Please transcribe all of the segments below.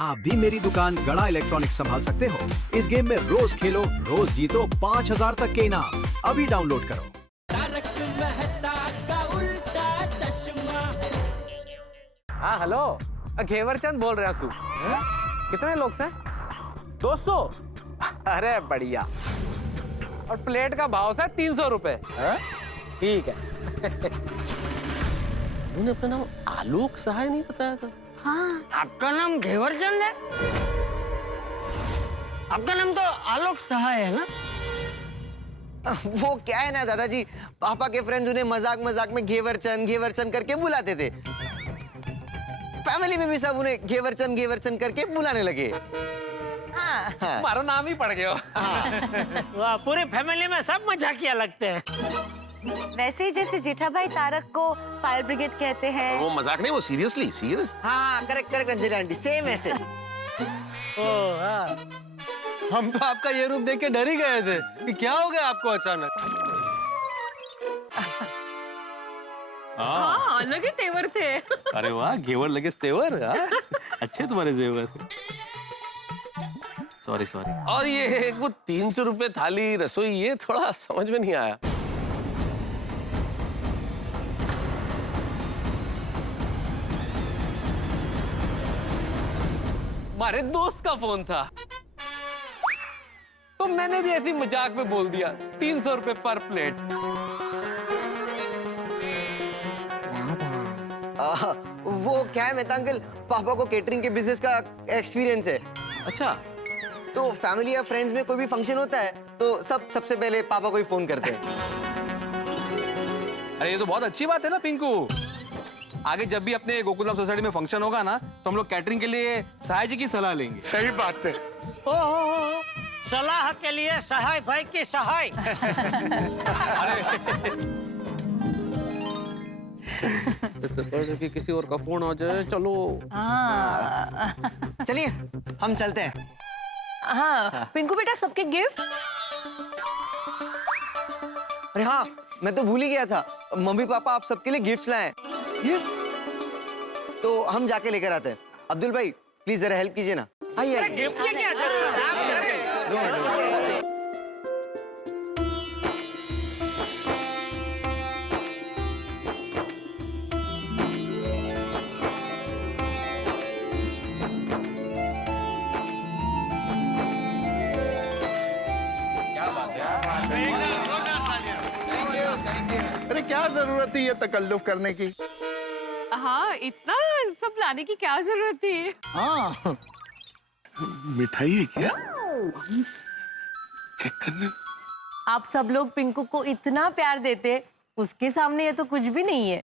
आप भी मेरी दुकान गड़ा इलेक्ट्रॉनिक्स संभाल सकते हो। इस गेम में रोज खेलो, रोज जीतो 5000 तक के इनाम। अभी डाउनलोड करो। हाँ हेलो, घेवरचंद बोल रहा हूँ। कितने लोग हैं? 200। अरे बढ़िया। और प्लेट का भाव है 300 रुपए। ठीक है। उन्होंने अपना नाम आलोक सहाय नहीं बताया था। हाँ, आपका नाम घेवरचंद है? आपका नाम तो आलोक सहाय है ना? वो क्या है ना दादाजी, पापा के फ्रेंड्स उन्हें मजाक मजाक में घेवरचंद घेवरचंद करके बुलाते थे। फैमिली में भी सब उन्हें घेवरचंद घेवरचंद करके बुलाने लगे। हाँ। तुम्हारा नाम ही पड़ गया। वाह, पूरी फैमिली में सब मजाकिया लगते हैं। वैसे ही जैसे जेठाभाई तारक को फायर ब्रिगेड कहते हैं। वो मजाक नहीं, वो सीरियसली सीरियस। हाँ correct correct Anjali aunty, same ऐसे। ओह हाँ। हम तो आपका ये रूप देख के डर ही गए थे कि क्या हो गया आपको अचानक। हाँ, अलग ही तेवर थे। अरे वाह, घेवर लगे तेवर। अच्छे तुम्हारे जेवर। Sorry sorry. और ये वो 300 रुपए थाली रसोई, ये थोड़ा समझ में नहीं आया। हमारे दोस्त का फोन था तो मैंने भी ऐसी मजाक में बोल दिया 300 रुपए पर प्लेट। वो क्या है मेहता अंकल, पापा को केटरिंग के बिजनेस का एक्सपीरियंस है। अच्छा, तो फैमिली या फ्रेंड्स में कोई भी फंक्शन होता है तो सबसे पहले पापा को ही फोन करते हैं। अरे ये तो बहुत अच्छी बात है ना पिंकू। आगे जब भी अपने गोकुलधाम सोसाइटी में फंक्शन होगा ना, तो हम लोग कैटरिंग के लिए सहाय जी की सलाह लेंगे। सही बात है। ओह, सलाह के लिए सहाय भाई की सहाय। इससे पहले कि किसी और का फोन आ जाए, चलो। चलिए हम चलते हैं। हाँ, पिंकू बेटा सबके गिफ्ट। अरे हाँ, मैं तो भूल ही गया था, मम्मी पापा आप सबके लिए गिफ्ट्स लाए। तो हम जाके लेकर आते हैं। अब्दुल भाई प्लीज जरा हेल्प कीजिए ना। आइए। गिफ्ट की क्या जरूरत है? अरे क्या जरूरत थी ये तकल्लुफ करने की? हाँ, इतना सब लाने की क्या जरूरत थी? हाँ, मिठाई है क्या? चेक करने। आप सब लोग पिंकू को इतना प्यार देते, उसके सामने ये तो कुछ भी नहीं है।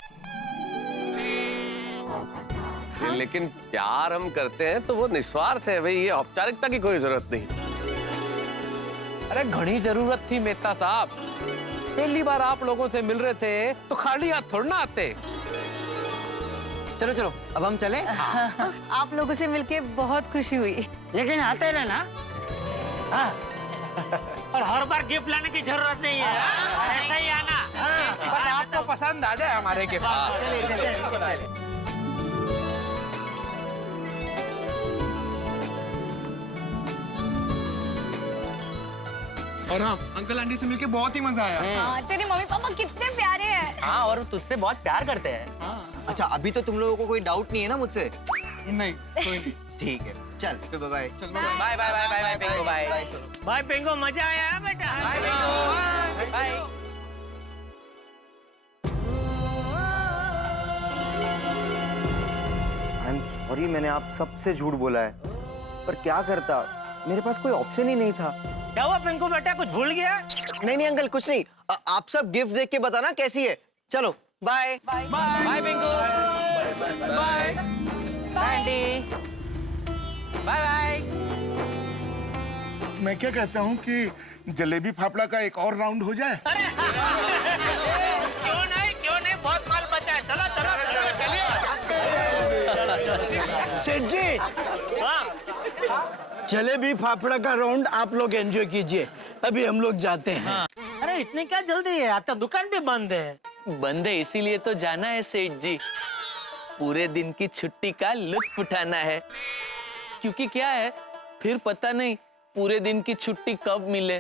लेकिन प्यार हम करते हैं तो वो निस्वार्थ है भाई, ये औपचारिकता की कोई जरूरत नहीं। अरे घनी जरूरत थी मेहता साहब। पहली बार आप लोगों से मिल रहे थे तो खाली हाथ थोड़ा ना आते। चलो चलो अब हम चलें। आप लोगों से मिलके बहुत खुशी हुई। लेकिन आते रहना। हाँ। और हर बार गिफ्ट लाने की जरूरत नहीं है। ऐसा ही आना। बस आपको पसंद आ जाए हमारे गिफ्ट। चलिए चलिए। और हाँ, अंकल आंटी से मिलके बहुत ही मजा आया। हाँ, तेरे मम्मी पापा कितने प्यारे हैं। हाँ, और तुझसे बहुत प्यार करते हैं। अच्छा अभी तो तुम लोगों को कोई डाउट नहीं है ना मुझसे? नहीं, कोई नहीं। ठीक है, चल फिर bye bye. Bye bye bye bye bye Pinku bye. Bye Pinku, मजा आया बेटा। Bye Pinku. Bye. I am sorry, मैंने आप सबसे झूठ बोला है, पर क्या करता, मेरे पास कोई ऑप्शन ही नहीं था। क्या हुआ पिंकू बेटा, कुछ भूल गया? नहीं नहीं अंकल कुछ नहीं। आप सब गिफ्ट देख के बताना कैसी है। चलो bye. Bye Pinku. Bye aunty. Bye bye. मैं क्या कहता हूँ कि जलेबी फाफड़ा का एक और राउंड हो जाए। क्यों नहीं, बहुत माल बचा है। चलो चलो चलो चलिए। सेठ जी, जलेबी फाफड़ा का राउंड आप लोग एंजॉय कीजिए, अभी हम लोग जाते हैं। अरे इतनी क्या जल्दी है, आपका दुकान भी बंद है। बंद है इसीलिए तो जाना है सेठ जी, पूरे दिन की छुट्टी का लुत्फ उठाना है। क्योंकि क्या है, फिर पता नहीं पूरे दिन की छुट्टी कब मिले।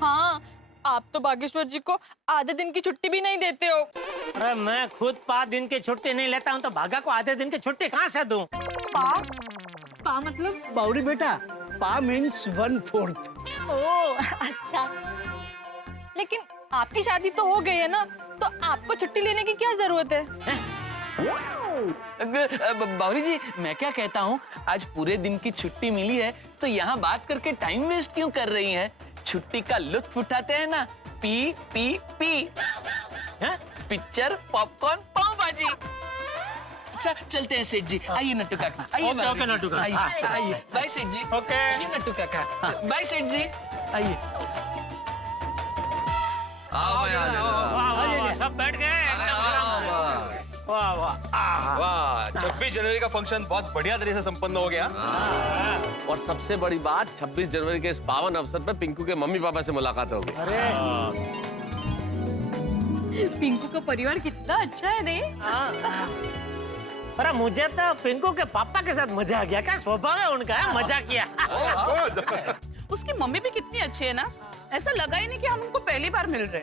हाँ, आप तो बागेश्वर जी को आधे दिन की छुट्टी भी नहीं देते हो। अरे मैं खुद 5 दिन की छुट्टी नहीं लेता हूँ तो भागा को आधे दिन की छुट्टी कहाँ से दूं? पा मतलब? बावरी बेटा, पा मीन्स 1/4। ओह अच्छा, लेकिन आपकी शादी तो हो गई है ना, तो आपको छुट्टी लेने की क्या जरूरत है? बावरी जी, मैं क्या कहता हूँ, आज पूरे दिन की छुट्टी मिली है तो यहाँ बात करके टाइम वेस्ट क्यों कर रही हैं? छुट्टी का लुत्फ उठाते हैं ना। P P P. Picture, popcorn, pav bhaji. अच्छा चलते हैं सेठ जी, आइए नट्टू काका, आइए। ओके, नट्टू काका। आइए, आइए। बाय सेठ जी। ओके। आइए नट्टू काका। बाय सेठ जी, आइए। आओ भाई, आ जाओ। वाह वाह वाह, सब बैठ गए एकदम आराम से। वाह वाह। वाह, 26 जनवरी का फंक्शन बहुत बढ़िया तरीके से संपन्न हो गया। और सबसे बड़ी बात, 26 जनवरी के इस पावन अवसर पर पिंकू के मम्मी पापा से मुलाकात होगी। पिंकू का परिवार कितना अच्छा है रे। अरे मुझे तो पिंकू के पापा के साथ मजा आ गया। क्या स्वभाव है उनका, मजा किया। उसकी मम्मी भी कितनी अच्छी है ना, ऐसा लगा ही नहीं कि हम उनको पहली बार मिल रहे।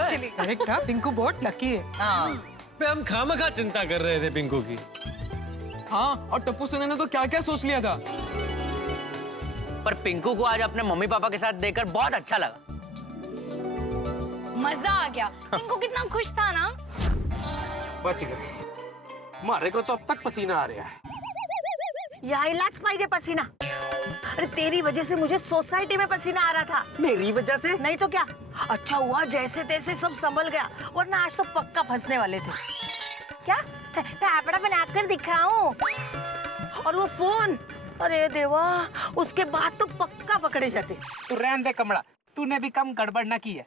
करेक्ट है, पिंकू बहुत लकी है। हम खामखा चिंता कर रहे थे पिंकू की। हाँ, और टप्पू सेना ने तो क्या क्या सोच लिया था। पर पिंकू को आज अपने मम्मी पापा के साथ देखकर बहुत अच्छा लगा। मजा आ गया। पिंकू कितना खुश था ना। बच गए। मारे को तो अब तक पसीना आ रहा है। यायलाच पाहिजे पसीना। अरे तेरी वजह से मुझे सोसाइटी में पसीना आ रहा था। मेरी वजह से? नहीं तो क्या। अच्छा हुआ जैसे तैसे सब संभल गया, वरना आज तो पक्का फंसने वाले थे। क्या फाफड़ा बनाकर दिखाऊं? और वो फोन, अरे देवा, उसके बाद तो पक्का पकड़े जाते। तू रहने दे कमला, तूने भी कम गड़बड़ ना की है।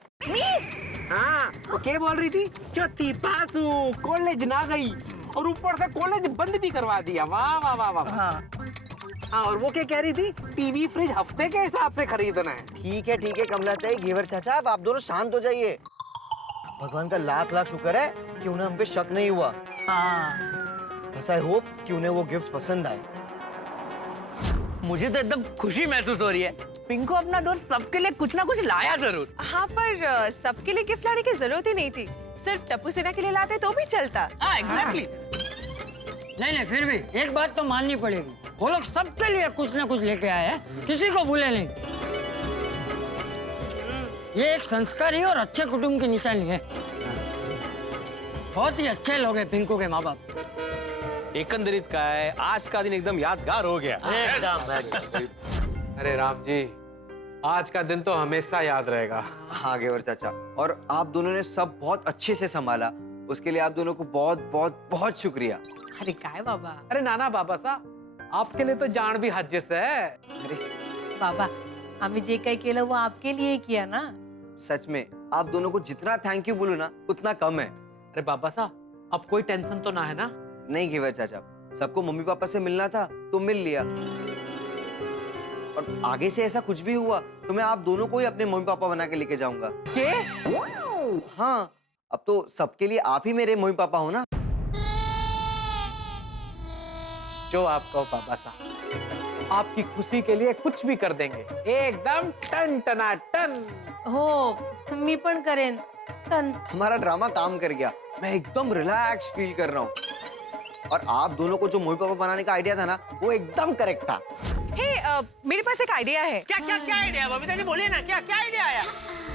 हाँ, वो क्या बोल रही थी? चौथी पास हूँ, कॉलेज ना गई और ऊपर से कॉलेज बंद भी करवा दिया। वाह वाह वाह वाह। हाँ, और वो क्या कह रही थी? टीवी फ्रिज हफ्ते के हिसाब से खरीदना है। ठीक है कमला चाही, घेवर चाचा, अब आप दोनों शांत हो जाइए। भगवान का लाख लाख शुक्र है कि उन्हें हम पे शक नहीं हुआ। बस आई होप कि उन्हें वो गिफ्ट पसंद आए। मुझे तो एकदम खुशी महसूस हो रही है। पिंकू अपना दोस्त सबके लिए कुछ ना कुछ लाया जरूर। हाँ, पर सबके लिए गिफ्ट लाने की जरूरत ही नहीं थी। सिर्फ टप्पू सेना के लिए लाते तो भी चलता। हाँ, एग्जैक्टली। नहीं, फिर भी एक बात तो माननी पड़ेगी, वो लोग सबके लिए कुछ ना कुछ लेके आए हैं, किसी को भूले नहीं। ये एक संस्कारी और अच्छे कुटुंब की निशानी है। बहुत ही अच्छे लोग हैं पिंकू के माँ बाप। एकंदरीत का है, आज का दिन एकदम यादगार हो गया। एकदम। अरे राम जी, आज का दिन तो हमेशा याद रहेगा। हाँ घेवर चाचा, और आप दोनों ने सब बहुत अच्छे से संभाला, उसके लिए आप दोनों को बहुत बहुत बहुत शुक्रिया। अरे काय बाबा। अरे नाना बाबा साहब, आपके लिए तो जान भी हज से है। अरे बाबा, आम्ही जे काही केलं वो आपके लिए किया ना। सच में आप दोनों को जितना थैंक यू बोलूं ना उतना कम है। अरे बाबा साहब, अब कोई टेंशन तो ना है ना? नहीं घेवर चाचा, सबको मम्मी पापा से मिलना था तो मिल लिया, और आगे से ऐसा कुछ भी हुआ तो मैं आप दोनों को ही अपने मम्मी पापा बना के लेके जाऊंगा। हाँ, अब तो सबके लिए आप ही मेरे मम्मी पापा हो ना। जो आप कहो बाबा साहब, आपकी खुशी के लिए कुछ भी कर देंगे, एकदम टन टना टन। हो, मी पण करेन टन। हमारा ड्रामा काम कर गया, मैं एकदम रिलैक्स फील कर रहा हूँ। और आप दोनों को जो मम्मी पापा बनाने का आइडिया था ना, वो एकदम करेक्ट था। मेरे पास एक आइडिया है। क्या आइडिया? बबीता जी बोलिए ना, क्या आइडिया आया?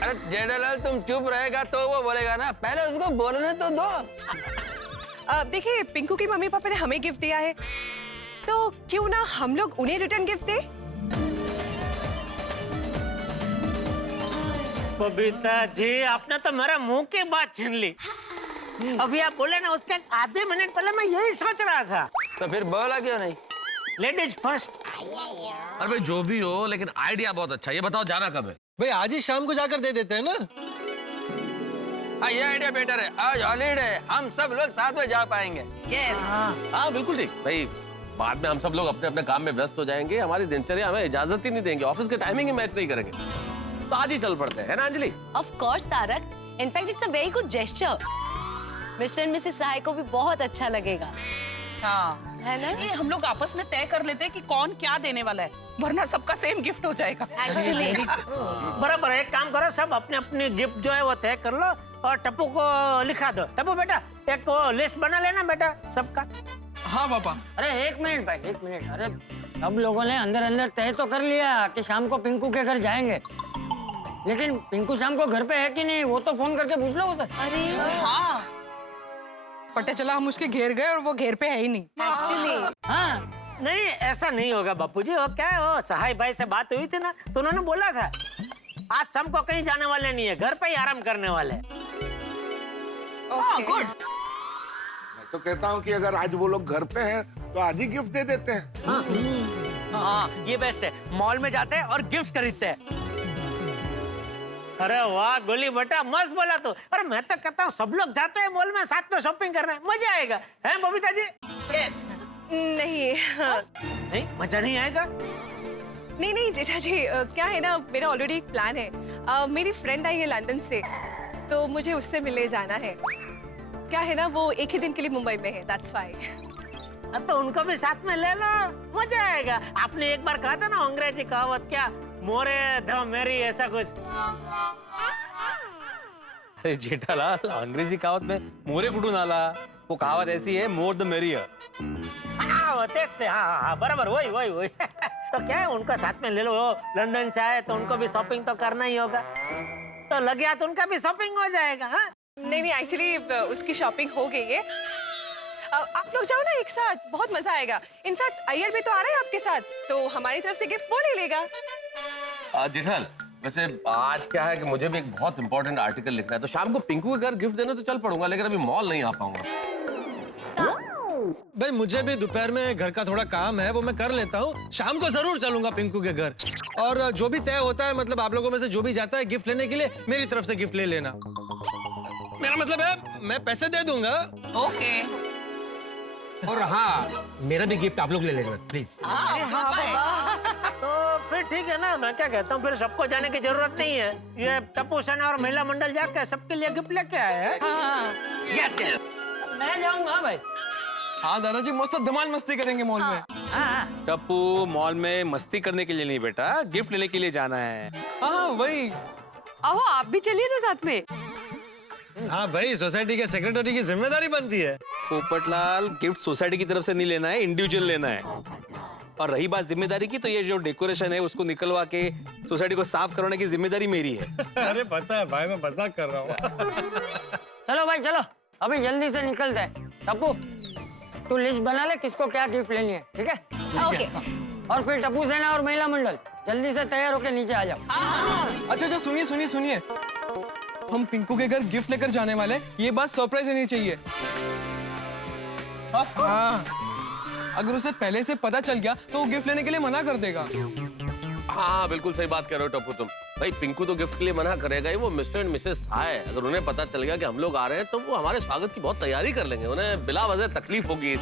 अरे जेठालाल, तुम चुप रहेगा तो वो बोलेगा ना, पहले उसको बोलने तो दो। देखिए, पिंकू की मम्मी पापा ने हमें गिफ्ट दिया है, तो क्यों ना हम लोग उन्हें रिटर्न गिफ्ट दे। बबीता जी, आपने तो मेरा मुंह की बात छीन ली। अभी आप बोले ना, उसके आधे मिनट पहले मैं यही सोच रहा था। तो फिर बोला क्यों नहीं? Ladies first. अरे भाई जो भी हो, लेकिन आइडिया बहुत अच्छा। ये बताओ जाना कब है? भाई आज ही शाम को जाकर दे देते हैं ना। हाँ, ये आइडिया बेटर है। आज हॉलीडे, हम सब लोग साथ में जा पाएंगे। यस। हाँ बिल्कुल ठीक। भाई बाद में हम सब लोग अपने अपने काम में व्यस्त हो जाएंगे, हमारी दिनचर्या हमें इजाजत ही नहीं देंगे, ऑफिस के टाइमिंग ही मैच नहीं करेंगे, तो आज ही चल पड़ते हैं, है ना Anjali? Of course Tarak, in fact it's a very good gesture. Mister and missus Sahay को भी बहुत अच्छा लगेगा। हाँ, है ना? ये हम लोग आपस में तय कर लेते हैं कि कौन क्या देने वाला है, वरना सबका सेम गिफ्ट हो जाएगा। एक्चुअली बराबर है, एक काम करो, सब अपने अपने गिफ्ट जो है वो तय कर लो और टप्पू को लिखा दो। टप्पू बेटा एक वो लिस्ट बना लेना बेटा सबका। हाँ पापा। अरे एक मिनट भाई, एक मिनट। अरे सब लोगों ने अंदर अंदर तय तो कर लिया कि शाम को पिंकू के घर जाएंगे, लेकिन पिंकू शाम को घर पे है कि नहीं वो तो फोन करके पूछ लो उसे। अरे हाँ, पता चला हम उसके घेर गए और वो घेर पे है ही नहीं। एक्चुअली हाँ नहीं ऐसा नहीं होगा बापूजी। वो क्या है, वो सहाय भाई से बात हुई थी ना, तो उन्होंने बोला था आज शाम को कहीं जाने वाले नहीं है, घर पे ही आराम करने वाले हैं। गुड। मैं तो कहता हूँ कि अगर आज वो लोग घर पे हैं तो आज ही गिफ्ट दे देते हैं। हाँ ये बेस्ट है, मॉल में जाते हैं और गिफ्ट खरीदते हैं। अरे वाह गोली बेटा, मस्त बोला तू। अरे मैं तो कहता हूँ सब लोग जाते हैं मॉल में साथ में शॉपिंग करने, मजा आएगा, है बबीता जी? यस। नहीं नहीं मजा नहीं आएगा? नहीं नहीं जेठा जी, क्या है ना, मेरा ऑलरेडी एक प्लान है। मेरी फ्रेंड आई है लंदन से, तो मुझे उससे मिलने जाना है। क्या है ना, वो एक ही दिन के लिए मुंबई में है, दैट्स व्हाई। तो उनको भी साथ में ले लो, मजा आएगा। आपने एक बार कहा था ना अंग्रेजी कहावत, क्या मोरे ध मेरी, ऐसा कुछ। अरे जेठालाल, अंग्रेजी कहावत में मोरे कुटुन आला, वो कहावत ऐसी है, मोर द मेरियर। हाँ बराबर, वही वही वही। तो क्या है, उनका साथ में ले लो, वो लंदन से आए तो उनको भी शॉपिंग तो करना ही होगा, तो लग गया तो उनका भी शॉपिंग हो जाएगा। हाँ नहीं नहीं, एक्चुअली उसकी शॉपिंग हो गई है। आप लोग जाओ ना एक साथ, बहुत मजा आएगा। इनफैक्ट अय्यर भी तो आ रहा है आपके साथ, तो हमारी तरफ से गिफ्ट वो ले लेगा। जेठालाल, वैसे आज क्या है कि मुझे भी एक बहुत इंपॉर्टेंट आर्टिकल लिखना है, तो शाम को पिंकू के घर गिफ्ट देने तो चल पड़ूंगा, लेकिन अभी मॉल नहीं आ पाऊंगा। भाई मुझे भी दोपहर में घर का थोड़ा काम है, वो मैं कर लेता हूँ। शाम को जरूर चलूंगा पिंकू के घर, और जो भी तय होता है, मतलब आप लोगों में से जो भी जाता है गिफ्ट लेने के लिए, मेरी तरफ से गिफ्ट ले लेना। मेरा मतलब है मैं पैसे दे दूंगा। ओके। और हाँ मेरा भी गिफ्ट आप लोग ले लेना प्लीज। तो फिर ठीक है ना, मैं क्या कहता हूँ, फिर सबको जाने की जरूरत नहीं है। ये टप्पू सेना और महिला मंडल जाके सबके लिए गिफ्ट लेके आए हैं। यस यस, मैं जाऊंगा भाई। हाँ दादाजी, मस्त धमाल मस्ती करेंगे मॉल में। टप्पू, मॉल में मस्ती करने के लिए नहीं बेटा, गिफ्ट लेने के लिए जाना है। हाँ वही। आओ आप भी चलिए ना साथ में। हाँ भाई, सोसाइटी के सेक्रेटरी की जिम्मेदारी बनती है। पोपटलाल, गिफ्ट सोसाइटी की तरफ से नहीं लेना है, इंडिविजुअल लेना है। और रही बात जिम्मेदारी की, तो ये जो डेकोरेशन है उसको निकलवा के सोसाइटी को साफ करवाने की जिम्मेदारी मेरी है। अरे पता है भाई, मैं मजाक कर रहा हूँ। चलो भाई चलो, अभी जल्दी से निकलते हैं। टप्पू तू लिस्ट बना ले किसको क्या गिफ्ट लेनी है, ठीक है? ओके। और फिर टप्पू सेना और महिला मंडल जल्दी से तैयार होकर नीचे आ जाओ। अच्छा सुनिए सुनिए सुनिए, हम पिंकू के घर गिफ्ट लेकर जाने वाले हैं, ये बात सरप्राइज रहनी चाहिए। हाँ, अगर उसे पहले से पता चल गया तो वो गिफ्ट लेने के लिए मना कर देगा। हाँ बिल्कुल सही बात कह रहे हो टप्पू तुम। भाई पिंकू तो गिफ्ट के लिए मना करेगा ही, वो मिस्टर एंड मिसेस साय, अगर उन्हें पता चल गया कि हम लोग आ रहे हैं तो वो हमारे स्वागत की बहुत तैयारी कर लेंगे, उन्हें बिला वजह तकलीफ होगी।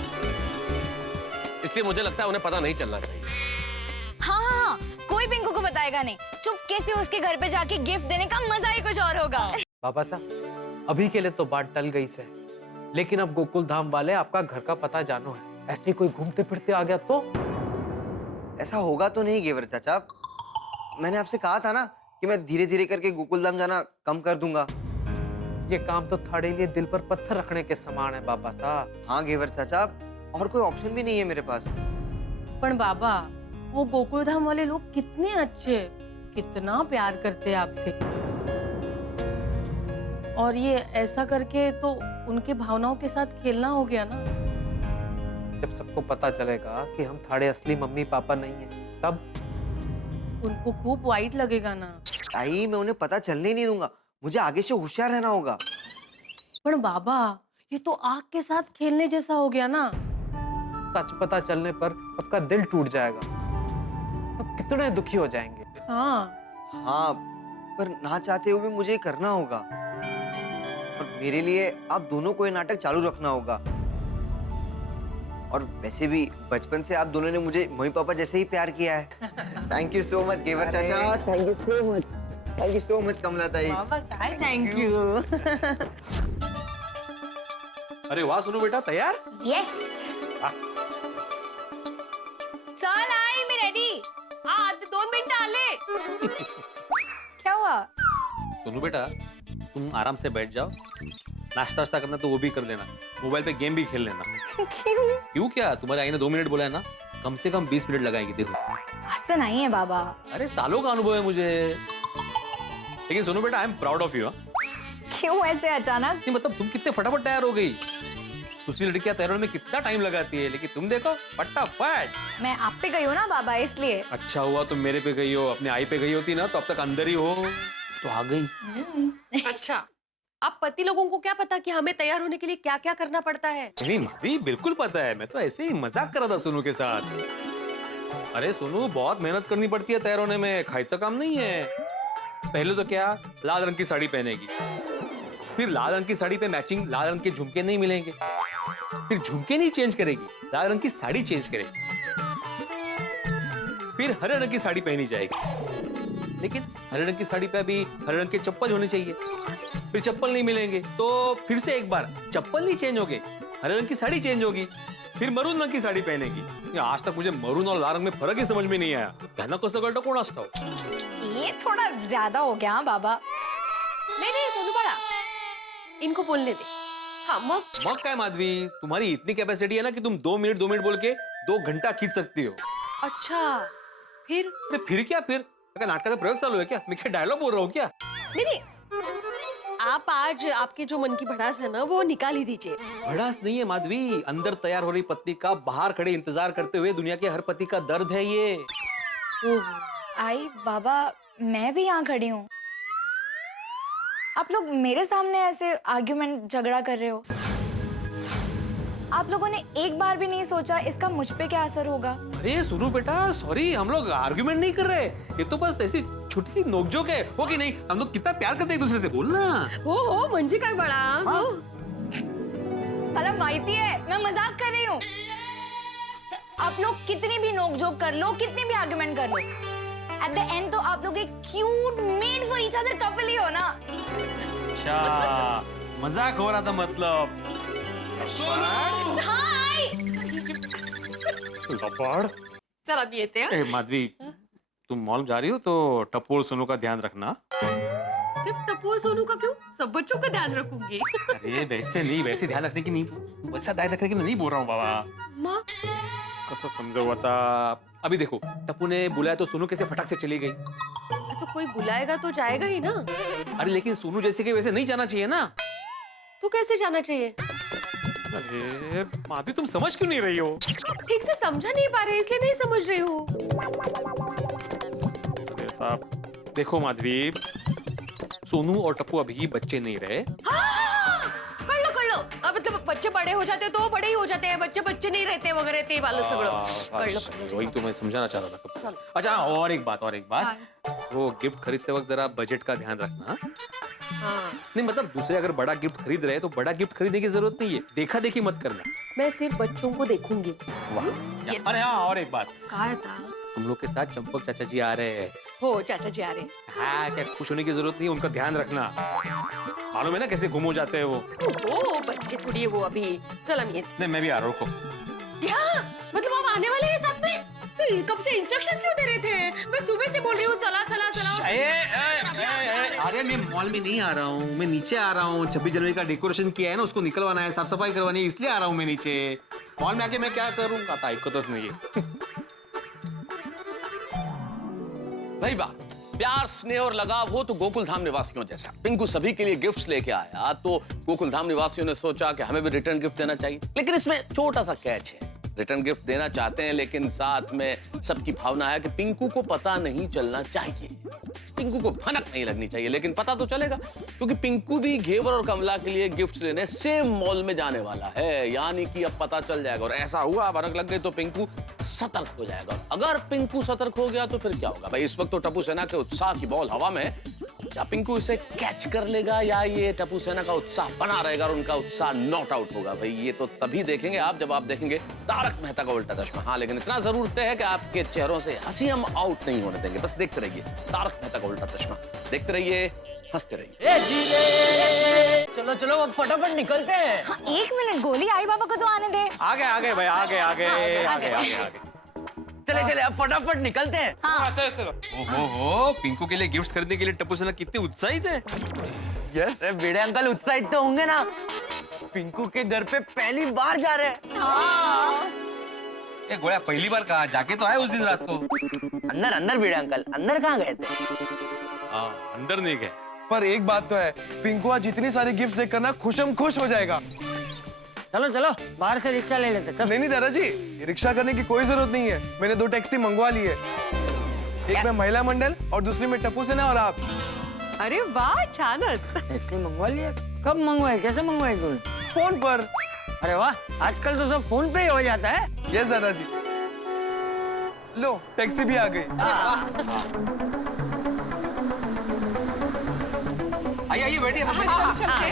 इसलिए मुझे लगता है उन्हें पता नहीं चलना चाहिए। हाँ, कोई पिंकू को बताएगा नहीं, चुपके से उसके घर पे जाके गिफ्ट देने का मजा ही कुछ और होगा। पापा साहब, अभी के लिए तो बात टल गई से, लेकिन अब गोकुल धाम वाले आपका घर का पता जानो है, ऐसे कोई घूमते फिरते आ गया तो? ऐसा होगा तो नहीं घेवर चाचा, मैंने आपसे कहा था ना कि मैं धीरे धीरे करके गोकुल धाम जाना कम कर दूंगा। ये काम तो थाड़े लिए दिल पर पत्थर रखने के समान है बाबा साहब। हाँ घेवर चाचा, और कोई ऑप्शन भी नहीं है मेरे पास। पर बाबा, वो गोकुल धाम वाले लोग कितने अच्छे, कितना प्यार करते हैं आपसे, और ये ऐसा करके तो उनके भावनाओं के साथ खेलना हो गया ना। जब सबको पता चलेगा कि हम थाड़े असली मम्मी पापा नहीं है, तब उनको खूब वाइट लगेगा ना। ताई, मैं उन्हें पता चलने नहीं दूंगा, मुझे आगे से होशियार रहना होगा। पर बाबा, ये तो आग के साथ खेलने जैसा हो गया ना। सच पता चलने पर सबका दिल टूट जाएगा, अब कितने दुखी हो जाएंगे। हाँ, पर ना चाहते हुए भी मुझे करना होगा, और मेरे लिए आप दोनों को ये नाटक चालू रखना होगा। और वैसे भी बचपन से आप दोनों ने मुझे मम्मी पापा जैसे ही प्यार किया है। Thank you so much Ghevar चाचा, thank you so much, thank you so much Kamla ताई। बाबा काय थैंक यू। अरे वाह सुनो बेटा, तैयार? यस। चल आई मी रेडी. आता 2 मिनिटं आले. क्या हुआ? सुनो बेटा, तुम आराम से बैठ जाओ. नाश्ता वाश्ता करना तो वो भी कर लेना. मोबाइल पे गेम भी खेल लेना. क्यों क्या? तुम्हारे आई ने 2 मिनट बोला है ना, कम से कम 20 मिनट लगाएगी. देखो ऐसा नहीं है बाबा. अरे सालों का अनुभव है मुझे. लेकिन सुनो बेटा, I am proud of you. क्यों ऐसे अचानक? नहीं मतलब तुम कितने फटाफट तैयार हो गई. दूसरी लड़कियां तैयार होने में कितना टाइम लगाती है, लेकिन तुम देखो फटाफट. मैं आप पे गई हूँ ना बाबा, इसलिए. अच्छा हुआ तुम मेरे पे गई हो. अपने आई पे गई होती ना तो अब तक अंदर ही हो. तो आ गई. अच्छा, आप पति लोगों को क्या पता कि हमें तैयार होने के लिए क्या क्या करना पड़ता है? नहीं भाभी, बिल्कुल पता है. मैं तो ऐसे ही मजाक कर रहा था सोनू के साथ. अरे सोनू, बहुत मेहनत करनी पड़ती है तैयार होने में. खाइसा काम नहीं है. पहले तो क्या, लाल रंग की साड़ी पहनेगी. फिर लाल रंग की साड़ी पे मैचिंग लाल रंग के झुमके नहीं मिलेंगे. फिर झुमके नहीं चेंज करेगी, लाल रंग की साड़ी चेंज करेगी. फिर हरे रंग की साड़ी पहनी जाएगी. लेकिन हरे रंग की साड़ी पे भी हरे रंग के चप्पल होने चाहिए. फिर चप्पल नहीं मिलेंगे तो फिर से एक बार चप्पल नहीं चेंज होगे, हरे रंग की साड़ी चेंज होगी. फिर मरून रंग की साड़ी पहनेगी. आज तक मुझे मरून और लाल रंग में फर्क ही समझ में नहीं आया. कहना कसं कळतं कोण असतं. ये थोड़ा ज्यादा हो गया बाबा. नहीं सोनू बड़ा, इनको बोलने दे. हाँ मग काय माधवी, तुम्हारी इतनी कैपेसिटी है ना कि तुम 2 मिनट बोल के 2 घंटा खींच सकती हो. अच्छा, फिर? अरे फिर क्या? फिर क्या नाटकाचा प्रयोग चालू है क्या? मैं क्या डायलॉग बोल रहा हूँ क्या? नहीं, आप आज आपके जो मन की भड़ास है ना वो निकाल ही दीजिए. भड़ास नहीं है माधवी, अंदर तैयार हो रही पत्नी का बाहर खड़े इंतजार करते हुए दुनिया के हर पति का दर्द है ये. आई बाबा, मैं भी यहाँ खड़ी हूँ. आप लोग मेरे सामने ऐसे आर्ग्यूमेंट झगड़ा कर रहे हो. आप लोगों ने एक बार भी नहीं सोचा इसका मुझ पे क्या असर होगा. अरे सुनो बेटा, सॉरी, हम लोग आर्ग्यूमेंट नहीं कर रहे. ये तो बस ऐसी छोटी सी नोकझोंक है. हो कि नहीं? हम लोग कितना प्यार करते हैं एक दूसरे से. बोलना. हो म्हणजे काय बड़ा. मला माहिती है, मैं मजाक कर रही हूँ. आप लोग कितनी भी नोकझोंक कर लो, कितनी भी आर्ग्यूमेंट कर लो, एट द एंड तो आप लोग एक cute made for each other couple ही हो ना. अच्छा, मजाक हो रहा था मतलब. हाय. चल अब येते हैं. ए माधवी, तुम मॉल जा रही हो तो टप्पू और सोनू का ध्यान रखना. सिर्फ टप्पू और सोनू का क्यों? सब बच्चों का ध्यान रखूंगी. अरे वैसे नहीं, वैसे ध्यान रखने की नहीं, वैसा ध्यान रखने की नहीं बोल रहा हूँ बाबा. माँ कसं समझाऊ आता. अभी देखो, टप्पू ने बुलाया तो सोनू कैसे फटाक से चली गई. तो कोई बुलाएगा तो जाएगा ही ना. अरे लेकिन सोनू जैसे कि वैसे नहीं जाना चाहिए ना. तो कैसे जाना चाहिए? अरे माधवी, तुम समझ क्यों नहीं रही हो? ठीक से समझा नहीं पा रहे, इसलिए नहीं समझ रही हूँ. देखो माधवी, सोनू और टप्पू अभी बच्चे नहीं रहे. कर लो. अब मतलब बच्चे बड़े हो जाते तो बड़े ही हो जाते हैं, बच्चे बच्चे नहीं रहते वगैरह ते वाला सगळं. कर लो. वही तो मैं समझाना चाह रहा था कब से. अच्छा, और एक बात. वो गिफ्ट खरीदते वक्त जरा बजट का ध्यान रखना. हाँ. नहीं मतलब दूसरे अगर बड़ा गिफ्ट खरीद रहे तो बड़ा गिफ्ट खरीदने की जरूरत नहीं है. देखा देखी मत करना. मैं सिर्फ बच्चों को देखूंगी. अरे हाँ, और एक बात. कहा था? तुम लोग के साथ चंपक चाचा जी आ रहे हैं. हो चाचा जी आ रहे हैं. हाँ, क्या खुश होने की जरूरत नहीं, उनका ध्यान रखना. मालूम है ना कैसे गुम हो जाते हैं वो. ओ बच्चे थोड़ी है वो अभी. चल हम ये. नहीं मैं भी आ रहा हूँ. क्या मतलब आप आने वाले हैं साथ में? तो ये कब से इंस्ट्रक्शंस क्यों दे रहे थे? मैं सुबह से बोल रही हूँ चला. अरे मैं मॉल में नहीं आ रहा हूँ, मैं नीचे आ रहा हूँ. 26 जनवरी का डेकोरेशन किया है ना, उसको निकलवाना है, साफ सफाई करवानी है, इसलिए आ रहा हूँ मैं नीचे. मॉल में आके मैं क्या करूँगा? आता ऐकतच नहीं है. भाई वाह, प्यार स्नेह और लगाव हो तो गोकुल धाम निवासियों जैसा. पिंकू सभी के लिए गिफ्ट्स लेके आया तो गोकुल धाम निवासियों ने सोचा कि हमें भी रिटर्न गिफ्ट देना चाहिए. लेकिन इसमें छोटा सा कैच है. रिटर्न गिफ्ट देना चाहते हैं लेकिन साथ में सबकी भावना है कि पिंकू को पता नहीं चलना चाहिए, पिंकू को भनक नहीं लगनी चाहिए. लेकिन पता तो चलेगा क्योंकि पिंकू भी घेवर और कमला के लिए गिफ्ट्स लेने सेम मॉल में जाने वाला है. यानी कि अब पता चल जाएगा और ऐसा हुआ भनक लग गई तो पिंकू सतर्क हो जाएगा. अगर पिंकू सतर्क हो गया तो फिर क्या होगा भाई? इस वक्त तो टप्पू सेना के उत्साह की बॉल हवा में. क्या पिंकू इसे कैच कर लेगा या ये टप्पू सेना का उत्साह बना रहेगा और उनका उत्साह नॉट आउट होगा? भाई ये तो तभी देखेंगे आप जब आप देखेंगे तारक मेहता का उल्टा चश्मा. हाँ, लेकिन इतना जरूर तय है कि आपके चेहरों से हंसी हम आउट नहीं होने देंगे. बस देखते रहिए तारक मेहता का उल्टा चश्मा. देखते रहिए, हंसते रहिए. चलो चलो अब फटाफट निकलते हैं. हाँ, 1 मिनट, गोली आई बाबा को तो आने दे. आगे भाई, आगे. चले चले अब फटाफट निकलते हैं। हाँ। चलो चलो। ओहो, पिंकू के लिए गिफ्ट्स खरीदने के लिए टप्पू सेना कितने उत्साहित है। यस। अरे भिड़े अंकल उत्साहित तो होंगे ना, पिंकू के घर पे पहली बार जा रहे हैं। हाँ। ए गोया पहली बार कहा, जाके तो आए उस दिन रात को। अंदर अंदर भिड़े अंकल, अंदर कहाँ गए थे? हाँ, अंदर नहीं गए। पर एक बात तो है, पिंकू आज जितनी सारी गिफ्ट देख कर ना खुश हो जाएगा। चलो चलो बाहर से रिक्शा ले लेते। नहीं नहीं दादाजी, रिक्शा करने की कोई जरूरत नहीं है। मैंने 2 टैक्सी मंगवा ली है, एक में महिला मंडल और दूसरी में टप्पू सेना और आप। अरे वाह, छानच। टैक्सी मंगवा लिया? कब मंगवाई, कैसे मंगवाई तूने? फोन पर। अरे वाह, आजकल तो सब फोन पे ही हो जाता है। यस दादाजी। लो टैक्सी भी आ गई। आइए बैठिए। चलो चलते।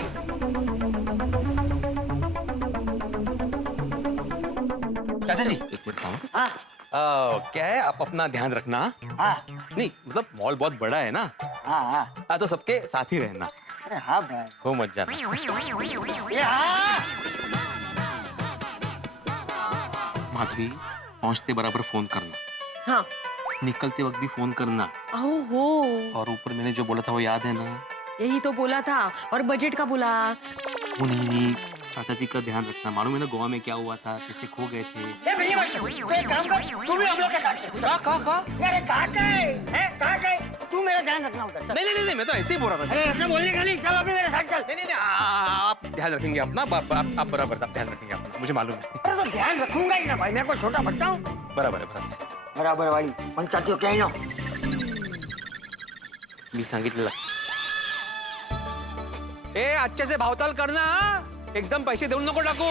चाचा जी एक मिनट। हाँ। क्या है, आप अपना ध्यान रखना। हाँ। नहीं मतलब मॉल बहुत बड़ा है ना। हाँ, तो सबके साथ ही रहना। अरे हाँ भाई। हो मत जाना। माधवी, पहुंचते बराबर फोन करना। हाँ। निकलते वक्त भी फोन करना। ओहो, और ऊपर मैंने जो बोला था वो याद है ना? यही तो बोला था। और बजट का बोला। वो नहीं, चाचा जी का ध्यान रखना। मालूम है ना गोवा में क्या हुआ था, कैसे खो गए थे। तू एक काम कर, तू भी हम लोग के साथ चल। कहाँ? अरे कहाँ गए? तू मेरा ध्यान रखना होता है। नहीं, मैं तो ऐसे ही बोल रहा था। अरे ऐसे बोलने का नहीं, चल अभी मेरे साथ चल। नहीं, आप ध्यान रखेंगे अपना। आप बराबर ध्यान रखेंगे अपना, मुझे मालूम है। अरे तो ध्यान रखूंगा ही ना भाई, मैं कोई छोटा बच्चा हूँ। बराबर वाली पंचायती हो क्या ही ना। मी सांगितलेलं। ए अच्छे से भावताल करना, एकदम पैसे देऊन नको टाकू।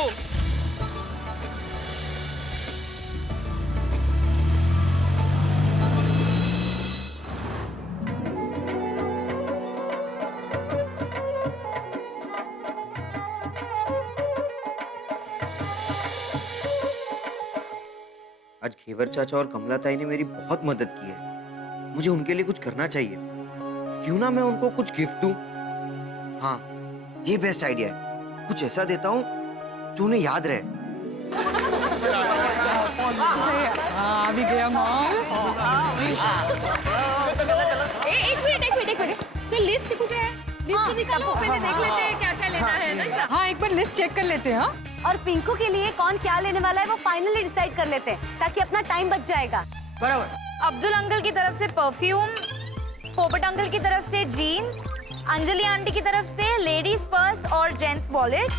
आज घेवर चाचा और कमला ताई ने मेरी बहुत मदद की है। मुझे उनके लिए कुछ करना चाहिए। क्यों ना मैं उनको कुछ गिफ्ट दूं? हाँ, ये बेस्ट आइडिया है। कुछ ऐसा देता हूँ जो उन्हें याद रहे। अभी गया एक मिनट। ये लिस्ट कुछ है? लिस्ट तो निकालो, पहले देख लेते हैं क्या क्या लेना है ना। हाँ, एक बार लिस्ट चेक कर लेते हैं। हाँ, और पिंकू के लिए कौन क्या लेने वाला है वो फाइनली डिसाइड कर लेते हैं, ताकि अपना टाइम बच जाएगा। बराबर। अब्दुल अंकल की तरफ से परफ्यूम, पोपट अंकल की तरफ से जीन्स, अंजलि आंटी की तरफ से लेडीज पर्स और जेंट्स वॉलेट,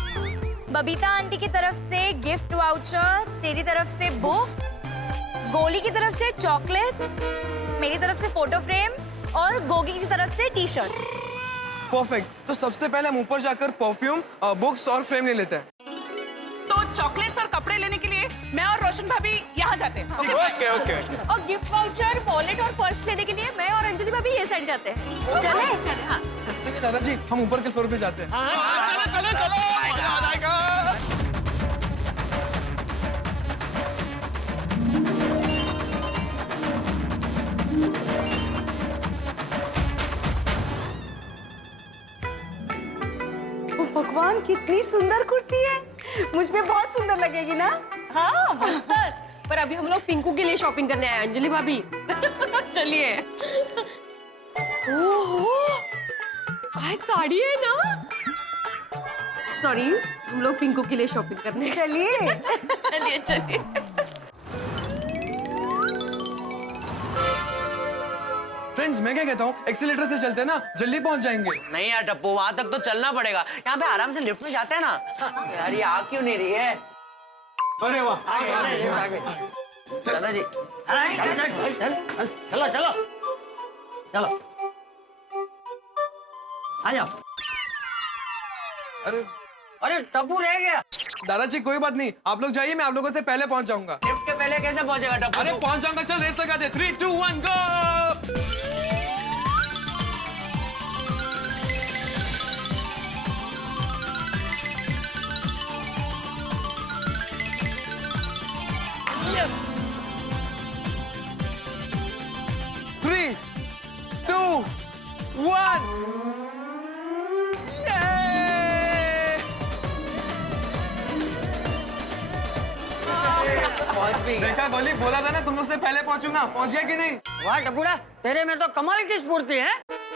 बबीता आंटी की तरफ से गिफ्ट वाउचर, तेरी तरफ से बुक, गोली की तरफ से चॉकलेट्स, मेरी तरफ से फोटो फ्रेम और गोगी की तरफ से टी शर्ट। परफेक्ट। तो सबसे पहले हम ऊपर जाकर परफ्यूम, बुक्स और फ्रेम ले लेते हैं। तो चॉकलेट्स और कपड़े लेने के लिए मैं और रोशन भाभी यहाँ जाते हैं। ओके। और गिफ्ट वाउचर, वॉलेट और पर्स लेने के लिए मैं और अंजलि भाभी ये साइड जाते हैं। चले। हाँ। चलिए दादाजी, हम ऊपर के फ्लोर पे जाते हैं। चलो। भगवान, कितनी सुंदर कुर्ती है। मुझ पे बहुत सुंदर लगेगी ना? हाँ, बस। पर अभी हम लोग पिंकू के लिए शॉपिंग करने आए, अंजलि भाभी। चलिए। ओहो, आज साड़ी है ना? सॉरी, हम लोग पिंकू के लिए शॉपिंग करने। चलिए। चलिए। फ्रेंड्स, मैं क्या कहता हूँ, एक्सीलेटर से चलते हैं ना, जल्दी पहुंच जाएंगे। नहीं यार टप्पू, वहां तक तो चलना पड़ेगा। यहाँ पे आराम से लिफ्ट में जाते हैं ना। यार ये आ क्यों नहीं रही है? अरे वाह, दादाजी। चलो आ जाओ। अरे टप्पू रह गया। दादाजी कोई बात नहीं, आप लोग जाइए, मैं आप लोगों से पहले पहुंच जाऊंगा। लिफ्ट के पहले कैसे पहुंचेगा टप्पू? अरे पहुंच जाऊंगा, चल रेस लगा दे। 3, 2, 1 गो। Yes! 3, 2, 1. पहुंच भी ही गया। देखा गोली, बोला था ना तुम लोग से पहले पहुंचूंगा, पहुंच गया कि नहीं? वाह टपुड़ा, तेरे में तो कमाल की स्फूर्ति है।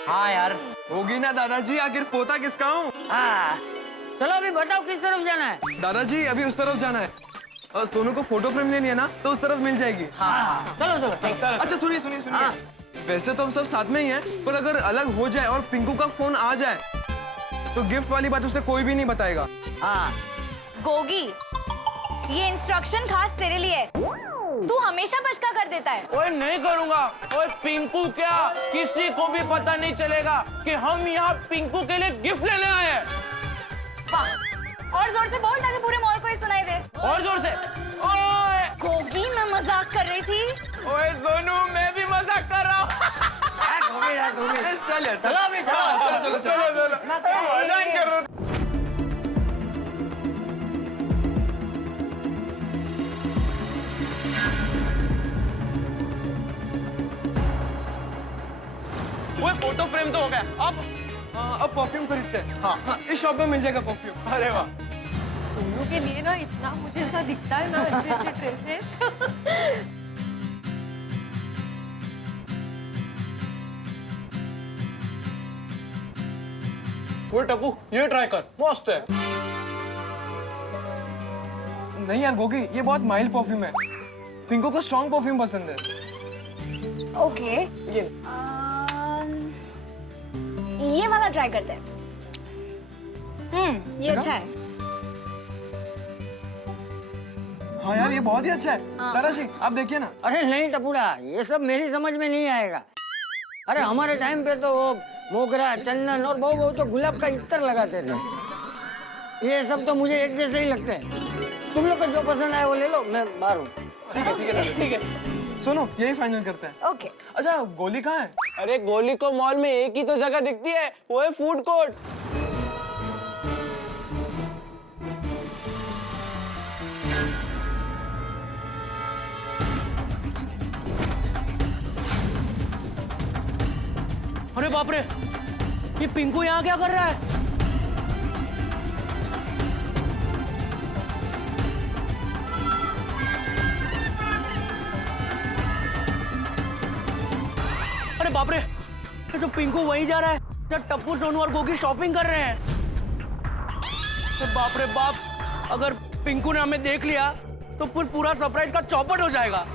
हाँ यार, होगी ना दादाजी, आखिर पोता किसका हूँ? हाँ, चलो अभी बताओ किस तरफ जाना है। दादाजी अभी उस तरफ जाना है, और सोनू को फोटो फ्रेम लेनी है ना, तो उस तरफ मिल जाएगी। हाँ, चलो चलो ठीक। अच्छा सुनिए सुनिए सुनिए, वैसे तो हम सब साथ में ही हैं, पर अगर अलग हो जाए और पिंकू का फोन आ जाए तो गिफ्ट वाली बात उसे कोई भी नहीं बताएगा। हाँ। गोगी, ये इंस्ट्रक्शन खास तेरे लिए है। तू हमेशा बचका कर देता है। ओए नहीं करूंगा। ओए पिंकू क्या, किसी को भी पता नहीं चलेगा कि हम यहाँ पिंकू के लिए गिफ्ट लेने आए हैं। वाह, और जोर से बोल ताकि पूरे मॉल को ही सुनाई दे। और जोर से। ओए गोगी, मैं मजाक कर रही थी। ओए सोनू, मैं भी मजाक कर रहा हूँ। चलो चलो अभी चलो चलो मजाक कर रहे। वो फोटो फ्रेम तो हो गया, अब परफ्यूम खरीदते हैं। हाँ, इस शॉप में मिल जाएगा परफ्यूम। अरे वाह, सोनू के लिए ना इतना मुझे ऐसा दिखता है ना, अच्छे अच्छे ड्रेसेस। वो टप्पू ये ट्राई कर, मस्त है। नहीं यार गोगी, ये बहुत माइल्ड परफ्यूम है, पिंकू को स्ट्रॉन्ग परफ्यूम पसंद है। ओके, ये वाला ट्राई करते हैं। ये अच्छा है। हाँ यार, ये बहुत ही अच्छा है। दादाजी आप देखिए ना। अरे नहीं टपुड़ा, ये सब मेरी समझ में नहीं आएगा। अरे हमारे टाइम पे तो वो मोगरा, चंदन और बहु तो गुलाब का इत्र लगाते थे। ये सब तो मुझे एक जैसे ही लगते हैं। तुम लोग को जो पसंद आए वो ले लो, मैं बाहर हूँ। ठीक है ठीक है ठीक है, सुनो यही फाइनल करते हैं। ओके। अच्छा गोली कहाँ है? अरे गोली को मॉल में एक ही तो जगह दिखती है, वो है फूड कोर्ट। अरे बाप रे, ये पिंकू यहाँ क्या कर रहा है? अरे बाप रे, ये तो पिंकू वहीं जा रहा है जब टप्पू, सोनू और गोगी शॉपिंग कर रहे हैं। तो बाप रे बाप, अगर पिंकू ने हमें देख लिया तो पूरा सरप्राइज का चौपट हो जाएगा।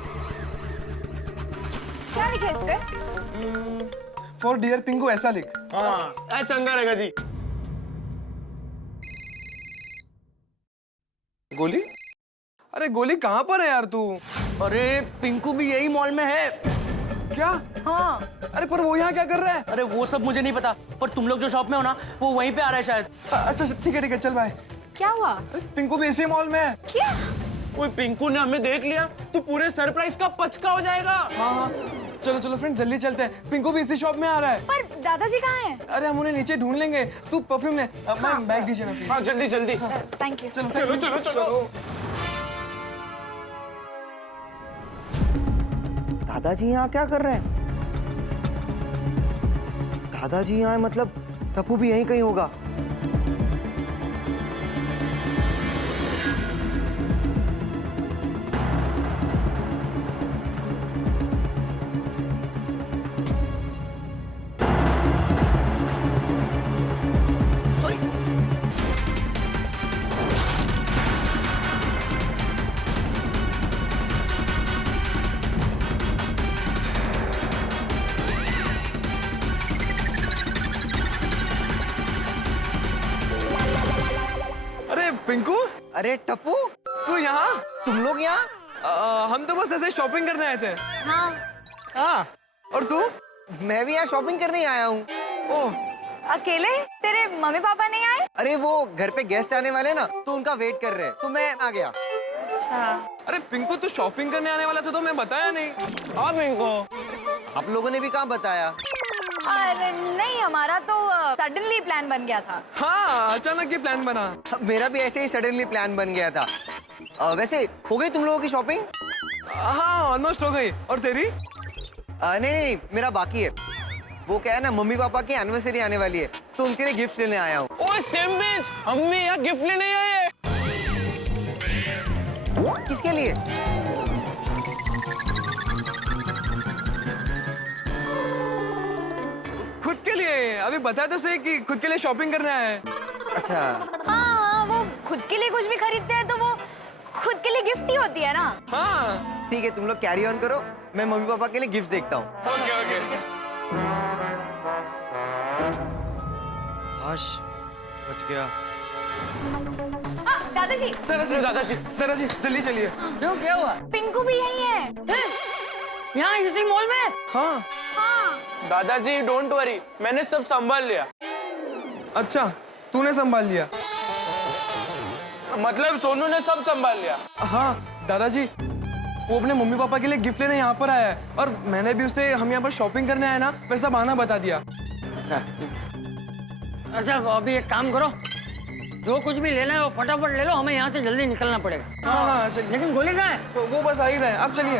क्या लिखा है इस पे? फॉर डियर पिंकू, ऐसा लिख। हाँ चंगा रहेगा जी। गोली? अरे गोली कहाँ पर है यार तू? अरे पिंकू भी यही मॉल में है। क्या? हाँ। अरे पर वो यहाँ क्या कर रहा है? अरे वो सब मुझे नहीं पता, पर तुम लोग जो शॉप में हो ना, वो वहीं पे आ रहा है शायद। अच्छा ठीक है चल बाय। क्या हुआ? पिंकू भी इसी मॉल में है। क्या? ओए पिंकू ने हमें देख लिया तो पूरे सरप्राइज का पचका हो जाएगा। हाँ चलो चलो फ्रेंड जल्दी चलते हैं, पिंकू भी इसी शॉप में आ रहा है। पर दादाजी कहाँ हैं? अरे हम उन्हें नीचे ढूंढ लेंगे, तू परफ्यूम ले। मैम बैग दीजिए ना प्लीज। हाँ जल्दी जल्दी। Thank you. चलो चलो चलो। दादाजी यहाँ क्या कर रहे हैं? दादाजी यहाँ मतलब टप्पू भी यहीं कहीं होगा। पिंकू? अरे टप्पू तू यहाँ? तुम लोग यहाँ? हम तो बस ऐसे शॉपिंग करने आए थे। हाँ। और तू? मैं भी यहाँ शॉपिंग करने आया हूँ। ओह अकेले? तेरे मम्मी पापा नहीं आए? अरे वो घर पे गेस्ट आने वाले ना, तो उनका वेट कर रहे हैं, तो मैं आ गया। अच्छा। अरे पिंकू तू शॉपिंग करने आने वाला था तो मैं बताया नहीं। हाँ पिंकू, आप लोगों ने भी कहाँ बताया? अरे नहीं, हमारा तो सडनली प्लान बन गया था। हाँ अचानक ये प्लान बना। मेरा भी ऐसे ही सडनली प्लान बन गया था। वैसे हो गई तुम लोगों की शॉपिंग? हाँ ऑलमोस्ट हो गई। और तेरी? नहीं मेरा बाकी है। वो क्या है ना, मम्मी पापा की एनिवर्सरी आने वाली है, तो उनके लिए गिफ्ट लेने आया हूँ। ओए सेम बेंच, हम भी यहाँ गिफ्ट लेने आए हैं। किसके लिए? अभी बता तो सही कि खुद के लिए शॉपिंग करने आए हैं। अच्छा हाँ, वो खुद के लिए कुछ भी खरीदते हैं तो वो खुद के लिए गिफ्ट ही होती है ना। हाँ ठीक है, तुम लोग कैरी ऑन करो, मैं मम्मी पापा के लिए गिफ्ट देखता हूँ। Okay okay. हर्ष बच गया। दादाजी दादाजी जल्दी चलिए। क्यों, क्या हुआ? पिंकू भी यही है। यहाँ इसी मॉल में? हाँ हाँ। दादाजी डोंट वरी, मैंने सब संभाल लिया। अच्छा तूने संभाल लिया? मतलब सोनू ने सब संभाल लिया। हाँ दादाजी, वो अपने मम्मी पापा के लिए गिफ्ट लेने यहाँ पर आया है और मैंने भी उसे हम यहाँ पर शॉपिंग करने आए ना वैसा बहाना बता दिया। अच्छा अभी एक काम करो, जो कुछ भी लेना है वो फटाफट ले लो, हमें यहाँ से जल्दी निकलना पड़ेगा। हाँ चलिए। लेकिन गोली कहाँ है? वो बस आ ही रहे हैं, अब चलिए।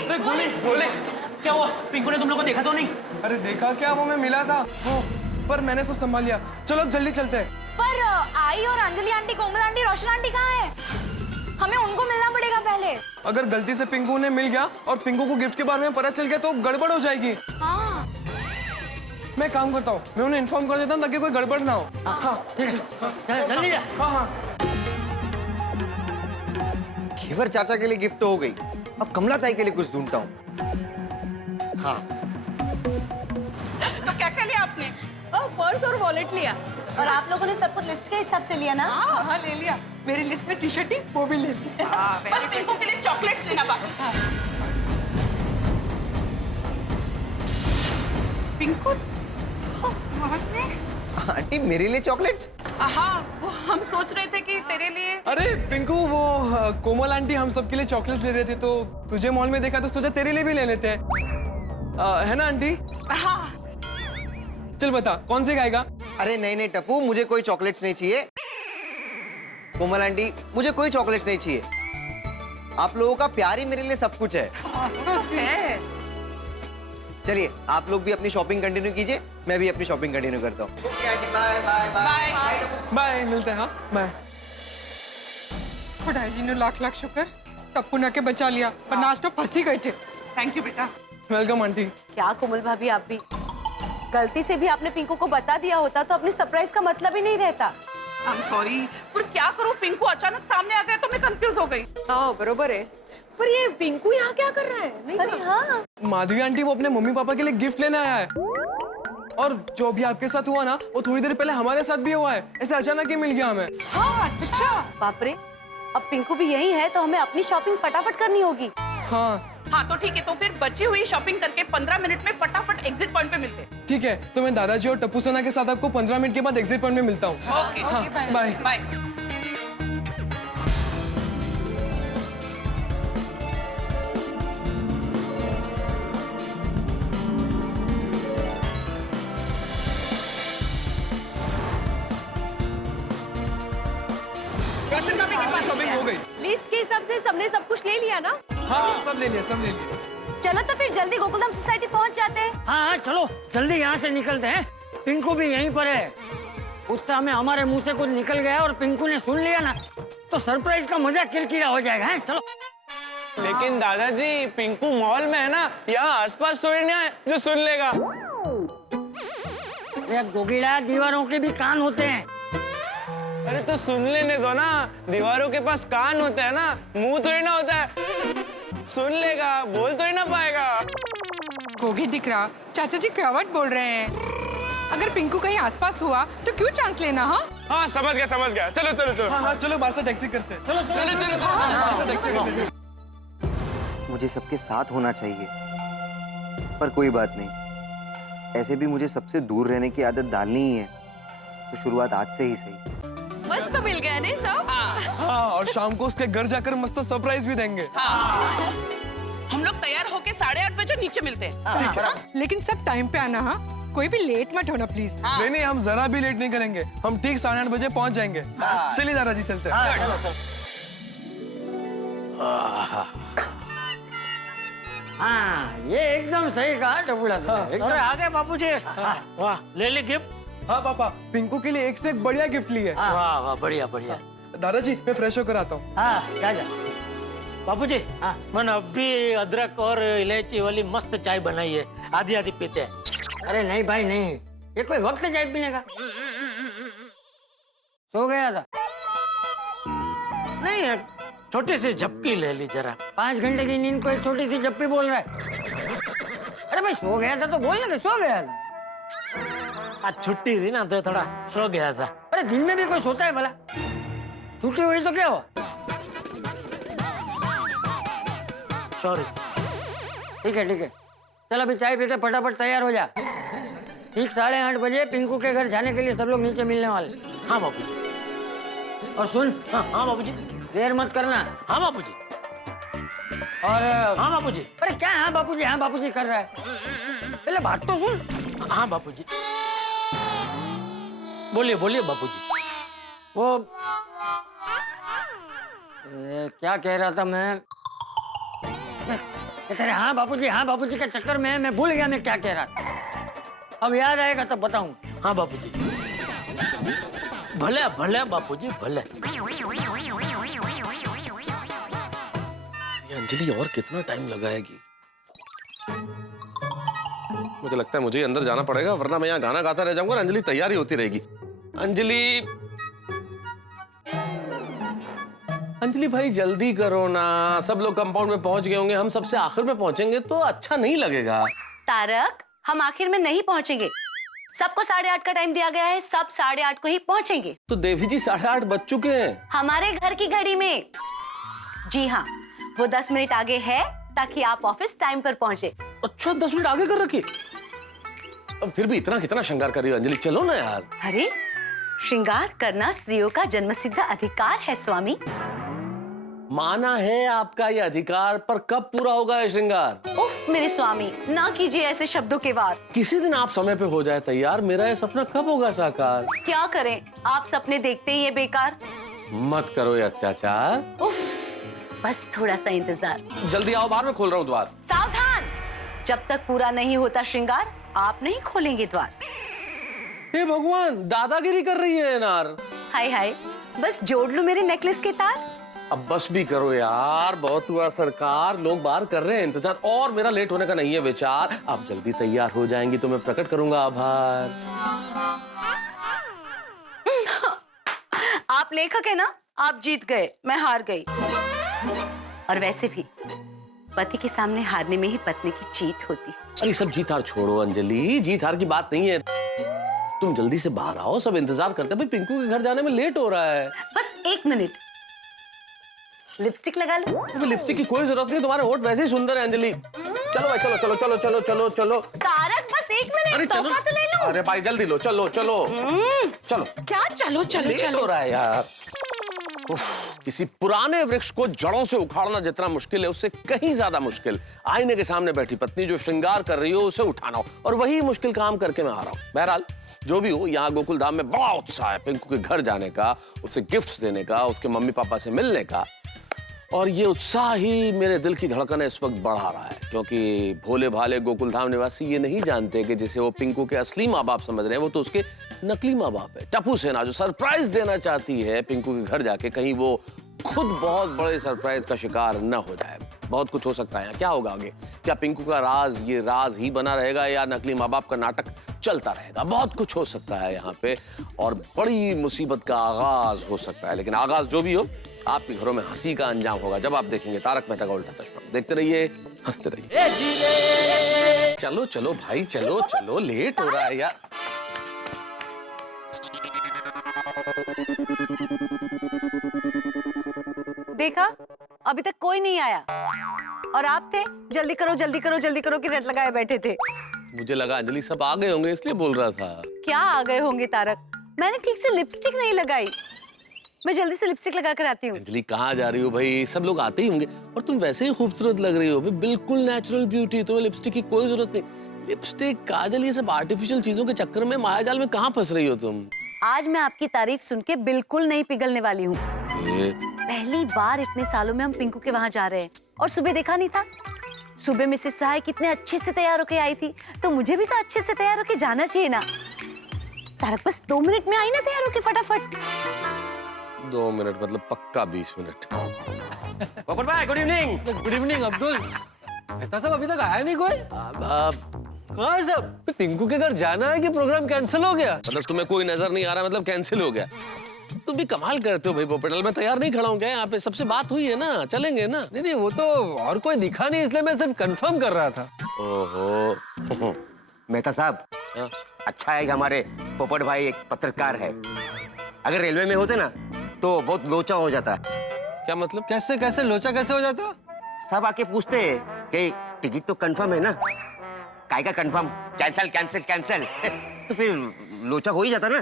अरे गोली क्या हुआ? पिंकू ने तुम लोग को देखा तो नहीं? अरे देखा क्या, वो मैं मिला था वो, पर मैंने सब संभाल लिया। चलो अब जल्दी चलते हैं। पर आई और अंजलि आंटी, कोमल आंटी, रोशन आंटी कहाँ है? हमें उनको मिलना पड़ेगा पहले। अगर गलती से पिंकू उन्हें मिल गया और पिंकू को गिफ्ट के बारे में पता चल गया तो गड़बड़ हो जाएगी। हाँ। मैं काम करता हूँ, मैं उन्हें इन्फॉर्म कर देता हूँ ताकि कोई गड़बड़ ना हो। हाँ ठीक है, जल्दी जा। हाँ हाँ। घेवर चाचा के लिए गिफ्ट हो गई, अब कमला ताई के लिए कुछ ढूंढता हूँ। हाँ तो क्या क्या लिया आपने? पर्स और वॉलेट लिया। और आप लोगों ने सब कुछ लिस्ट के हिसाब से लिया ना? हाँ ले लिया, मेरी लिस्ट में टी शर्ट थी वो भी ले लिया। बस पिंकू के लिए चॉकलेट्स लेना बाकी। पिंकू तो आंटी मेरे लिए चॉकलेट्स? हाँ वो हम सोच रहे थे कि तेरे लिए। अरे पिंकू वो कोमल आंटी हम सबके लिए चॉकलेट्स ले रहे थे तो तुझे मॉल में देखा तो सोचा तेरे लिए भी ले लेते हैं, है ना आंटी? हाँ चल बता कौन से खाएगा? अरे नहीं नहीं टप्पू, मुझे कोई चॉकलेट्स नहीं चाहिए। कोमल आंटी मुझे कोई चॉकलेट्स नहीं चाहिए, आप लोगों का प्यार ही मेरे लिए सब कुछ है। so sweet। चलिए आप लोग भी अपनी शॉपिंग कंटिन्यू कीजिए, मैं भी अपनी शॉपिंग कंटिन्यू करता हूँ। Okay aunty, bye bye bye bye, मिलते हैं। हाँ बाय। खुदाई जी ने लाख लाख शुक्र, टप्पू ने के बचा लिया, वरना आज तो फंस ही गए थे। थैंक यू बेटा। Welcome aunty. क्या कोमल भाभी, आप भी गलती से भी आपने पिंकू को बता दिया होता तो अपने सरप्राइज का मतलब ही नहीं रहता। I'm sorry, पर क्या करूं, पिंकू अचानक सामने आ गया तो मैं कंफ्यूज हो गई। हाँ बरोबर है, पर ये पिंकू यहाँ क्या कर रहा है? नहीं अरे हाँ, माधवी आंटी वो अपने मम्मी पापा के लिए गिफ्ट लेने आया है और जो भी आपके साथ हुआ ना वो थोड़ी देर पहले हमारे साथ भी हुआ है, ऐसे अचानक ही मिल गया हमें। हाँ अच्छा। बाप रे, अब पिंकू भी यही है तो हमें अपनी शॉपिंग फटाफट करनी होगी। हाँ तो ठीक है, तो फिर बची हुई शॉपिंग करके 15 मिनट में फटाफट एग्जिट पॉइंट पे मिलते हैं। ठीक है, तो मैं दादाजी और टप्पू सना के साथ आपको 15 मिनट के बाद एग्जिट पॉइंट में मिलता हूँ। Okay okay bye bye. Roshan भाभी के पास शॉपिंग हो गई। लिस्ट के हिसाब से सबने सब कुछ ले लिया ना? हाँ सब ले लिया, सब ले लिया। चलो तो फिर जल्दी गोकुलधाम सोसाइटी पहुंच जाते हैं। हाँ चलो जल्दी यहाँ से निकलते हैं, पिंकू भी यहीं पर है। उत्साह में हमारे मुंह से कुछ निकल गया और पिंकू ने सुन लिया ना तो सरप्राइज का मजा किरकिरा हो जाएगा। है चलो। लेकिन दादाजी पिंकू मॉल में है ना, यहाँ आसपास थोड़ी ना है जो सुन लेगा। ये गोगिड़ा, दीवारों के भी कान होते हैं। अरे तो सुन लेने दो ना, दीवारों के पास कान होता है ना, मुंह थोड़ी ना होता है। सुन लेगा, बोल तो ही ना पाएगा। गोगी दिख रहा, चाचा जी क्या बोल रहे हैं? अगर पिंकू कहीं आसपास हुआ तो क्यों चांस लेना? हाँ समझ गया समझ गया। चलो चलो चलो। हाँ चलो बाहर से टैक्सी करते हैं। चलो चलो चलो बाहर से टैक्सी करते हैं। मुझे सबके साथ होना चाहिए, पर कोई बात नहीं, ऐसे भी मुझे सबसे दूर रहने की आदत डालनी ही है, तो शुरुआत आज से ही सही। बस तो मिल गया नहीं सब? हाँ और शाम को उसके घर जाकर मस्त सरप्राइज भी देंगे। हम लोग तैयार होके 8:30 बजे नीचे मिलते हैं। ठीक है, लेकिन सब टाइम पे आना। हाँ कोई भी लेट मत होना प्लीज। नहीं नहीं, हम जरा भी लेट नहीं करेंगे, हम ठीक 8:30 बजे पहुंच जाएंगे। चलिए दादाजी चलते हैं। हाँ ये एकदम सही कहा टपुड़ा। अरे आ गए बापू जी। वाह, ले ली गिफ्ट? हाँ पापा, पिंकू के लिए एक से एक बढ़िया गिफ्ट ली है। वाह वाह, बढ़िया बढ़िया। दादाजी मैं फ्रेश होकर आता हूँ। हाँ जा जा। बापूजी मैंने अभी अदरक और इलायची वाली मस्त चाय बनाई है, आधी आधी पीते हैं। अरे नहीं भाई नहीं, ये कोई वक्त है चाय पीने का? सो गया था? नहीं यार, छोटी सी झपकी ले ली जरा। 5 घंटे की नींद को एक छोटी सी झप्पी बोल रहा है? अरे भाई सो गया था तो बोलना कि सो गया था। आज छुट्टी थी ना तो थोड़ा सो गया था। अरे दिन में भी कोई सोता है भला? छुट्टी हुई तो क्या हुआ? सॉरी। ठीक है, चल अभी चाय पी के फटाफट तैयार हो जा। ठीक 8:30 बजे पिंकू के घर जाने के लिए सब लोग नीचे मिलने वाले। हाँ बापूजी। और सुन, हाँ बापूजी। देर मत करना। हाँ बापूजी। और हाँ बापूजी। अरे क्या हाँ बापूजी कर रहा है? पहले बात तो सुन। हाँ बापूजी। बोलिए बापूजी। वो क्या कह रहा था मैं? तेरे हाँ बापूजी के चक्कर में मैं भूल गया मैं क्या कह रहा था। अब याद आएगा तब बताऊं। हाँ बापूजी। भले बापूजी भले। अंजलि और कितना टाइम लगाएगी? मुझे लगता है मुझे अंदर जाना पड़ेगा, वरना मैं यहाँ गाना गाता रह जाऊंगा और अंजलि तैयारी होती रहेगी। अंजलि भाई जल्दी करो ना, सब लोग कंपाउंड में पहुंच गए होंगे, हम सबसे आखिर में पहुंचेंगे तो अच्छा नहीं लगेगा। तारक, हम आखिर में नहीं पहुंचेंगे। सबको 8:30 का टाइम दिया गया है, सब 8:30 को ही पहुंचेंगे। तो देवी जी 8:30 बज चुके हैं हमारे घर की घड़ी में। जी हाँ, वो 10 मिनट आगे है ताकि आप ऑफिस टाइम पर पहुंचे। अच्छा 10 मिनट आगे कर रखी? अब फिर भी इतना कितना श्रृंगार कर रही हो अंजलि, चलो ना यार। अरे श्रृंगार करना स्त्रियों का जन्मसिद्ध अधिकार है स्वामी। माना है आपका ये अधिकार, पर कब पूरा होगा ये श्रृंगार? उफ मेरे स्वामी, ना कीजिए ऐसे शब्दों के वार। किसी दिन आप समय पे हो जाए तैयार, मेरा ये सपना कब होगा साकार? क्या करें, आप सपने देखते ही है बेकार। मत करो ये अत्याचार। उफ, बस थोड़ा सा इंतजार। जल्दी आओ, बाहर में खोल रहा हूँ द्वार। सावधान, जब तक पूरा नहीं होता श्रृंगार आप नहीं खोलेंगे द्वार। हे भगवान, दादागिरी कर रही है नार। हाय हाय, बस जोड़ लो मेरे नेकलेस के तार। अब बस भी करो यार, बहुत हुआ सरकार, लोग बाहर कर रहे हैं इंतजार, और मेरा लेट होने का नहीं है विचार। आप जल्दी तैयार हो जाएंगी तो मैं प्रकट करूंगा आभार। आप लेखक है ना, आप जीत गए, मैं हार गई। और वैसे भी पति के सामने हारने में ही पत्नी की जीत होती। अरे सब जीत हार छोड़ो अंजलि, जीत हार की बात नहीं है। तुम जल्दी से बाहर आओ, सब इंतजार करते हैं, पिंकू के घर जाने में लेट हो रहा है। बस 1 मिनट, लिपस्टिक लगा लो। तो लिपस्टिक की कोई जरूरत नहीं, तुम्हारे होठ वैसे ही सुंदर है अंजलि। चलो भाई, चलो चलो चलो चलो चलो चलो। तारक बस 1 मिनट, तोहफा तो ले लो। अरे भाई जल्दी लो, चलो चलो चलो। क्या चलो चलो लेट चलो हो रहा है यार। किसी पुराने वृक्ष को जड़ों से उखाड़ना जितना मुश्किल है, उससे कहीं ज्यादा मुश्किल आईने के सामने बैठी पत्नी जो श्रृंगार कर रही हो उसे उठाना हो, और वही मुश्किल काम करके मैं आ रहा हूँ। बहरहाल जो भी हो, यहाँ गोकुल धाम में बड़ा उत्साह है पिंकू के घर जाने का, उसे गिफ्ट्स देने का, उसके मम्मी पापा से मिलने का, और ये उत्साह ही मेरे दिल की धड़कनें इस वक्त बढ़ा रहा है, क्योंकि भोले भाले गोकुल धाम निवासी ये नहीं जानते कि जिसे वो पिंकू के असली माँ बाप समझ रहे हैं वो तो उसके नकली माँ बाप है। टप्पू सेना जो सरप्राइज देना चाहती है पिंकू के घर जाके, कहीं वो खुद बहुत बड़े सरप्राइज का शिकार न हो जाए। बहुत कुछ हो सकता है, क्या होगा आगे? क्या पिंकू का राज ये राज ही बना रहेगा या नकली माँ बाप का नाटक चलता रहेगा? बहुत कुछ हो सकता है यहाँ पे, और बड़ी मुसीबत का आगाज हो सकता है। लेकिन आगाज जो भी हो, आपके घरों में हंसी का अंजाम होगा जब आप देखेंगे तारक मेहता का उल्टा चश्मा। देखते रहिए, हंसते रहिए। चलो चलो भाई, चलो चलो, लेट हो रहा है यार। देखा, अभी तक कोई नहीं आया, और आप थे जल्दी करो जल्दी करो जल्दी करो की रट लगाए बैठे थे। मुझे लगा अंजलि सब आ गए होंगे इसलिए बोल रहा था। क्या आ गए होंगे तारक, मैंने ठीक से लिपस्टिक नहीं लगाई। मैं जल्दी से लिपस्टिक लगा कर आती हूँ। अंजलि कहाँ जा रही हो भाई, सब लोग आते ही होंगे, और तुम वैसे ही खूबसूरत लग रही हो, बिल्कुल नेचुरल ब्यूटी, तुम्हें लिपस्टिक की कोई जरूरत नहीं। लिपस्टिक, काजल, ये सब आर्टिफिशियल चीजों के चक्कर में मायाजाल में कहाँ फंस रही हो तुम? आज मैं आपकी तारीफ सुन के बिल्कुल नहीं पिघलने वाली हूँ। पहली बार इतने सालों में हम पिंकू के वहाँ जा रहे हैं, और सुबह देखा नहीं था? सुबह मिसेस सहाय कितने अच्छे से तैयार होके आई थी, तो मुझे भी तो अच्छे से तैयार होके जाना चाहिए ना। तारक बस 2 मिनट में आई ना तैयार होके फटाफट। 2 मिनट मतलब पक्का 20 मिनट। पोपट भाई good evening. Good evening Abdul. Mehta साहब अभी तक आया नहीं कोई? कहाँ है सब? पिंकू के घर जाना है कि प्रोग्राम कैंसिल हो गया? मतलब तुम्हें कोई नजर नहीं आ रहा, मतलब कैंसिल हो गया? तुम भी कमाल करते हो भाई पोपटलाल, मैं तैयार नहीं खड़ा हूँ क्या? यहाँ पे सबसे बात हुई है ना, चलेंगे ना? नहीं वो तो और कोई दिखा नहीं, इसलिए मैं सिर्फ कंफर्म कर रहा था। ओहो मेहता साहब, अच्छा है कि हमारे पोपट भाई एक पत्रकार है। अगर रेलवे में होते ना तो बहुत लोचा हो जाता। क्या मतलब? कैसे लोचा कैसे हो जाता? सब आके पूछते हैं कि टिकट तो कंफर्म है ना? काय का कंफर्म? Cancel cancel cancel. तो फिर लोचा हो ही जाता ना।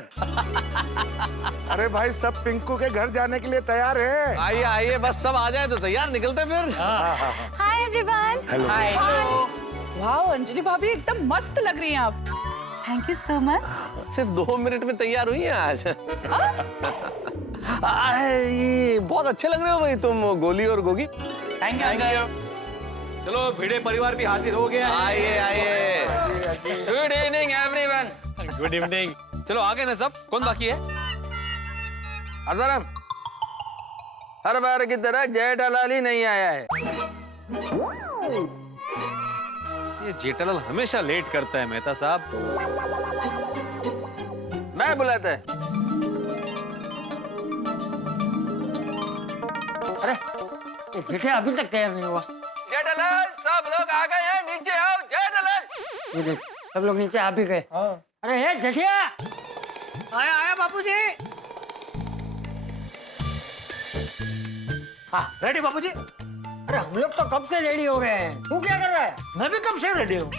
अरे भाई सब पिंकू के घर जाने के लिए तैयार है। आइए आइए, बस सब आ जाए तो तैयार निकलते फिर। Hi everyone. हेलो। वाह अंजलि भाभी एकदम मस्त लग रही हैं आप। Thank you so much. सिर्फ 2 मिनट में तैयार हुई हैं आज। ये बहुत अच्छे लग रहे हो भाई तुम, गोली और गोगी। Thank you. चलो भिड़े परिवार भी हाजिर हो गया। आइए आइए। Good evening everyone. Good evening. चलो आ गए ना सब? कौन बाकी है? अदरम, हर बार की तरह जेठालाल ही नहीं आया है। ये जेठालाल हमेशा लेट करता है मेहता साहब। मैं बुलाता है। अरे जेठे अभी तक तैयार नहीं हुआ। जेठालाल सब लोग आ गए हैं, नीचे आओ जेठालाल। ये देख सब लोग नीचे आ भी गए। अरे हे जेठिया। आया आया बापूजी। हाँ रेडी बापूजी। अरे हम लोग तो कब से रेडी हो गए हैं, तू क्या कर रहा है? मैं भी कब से रेडी हूँ।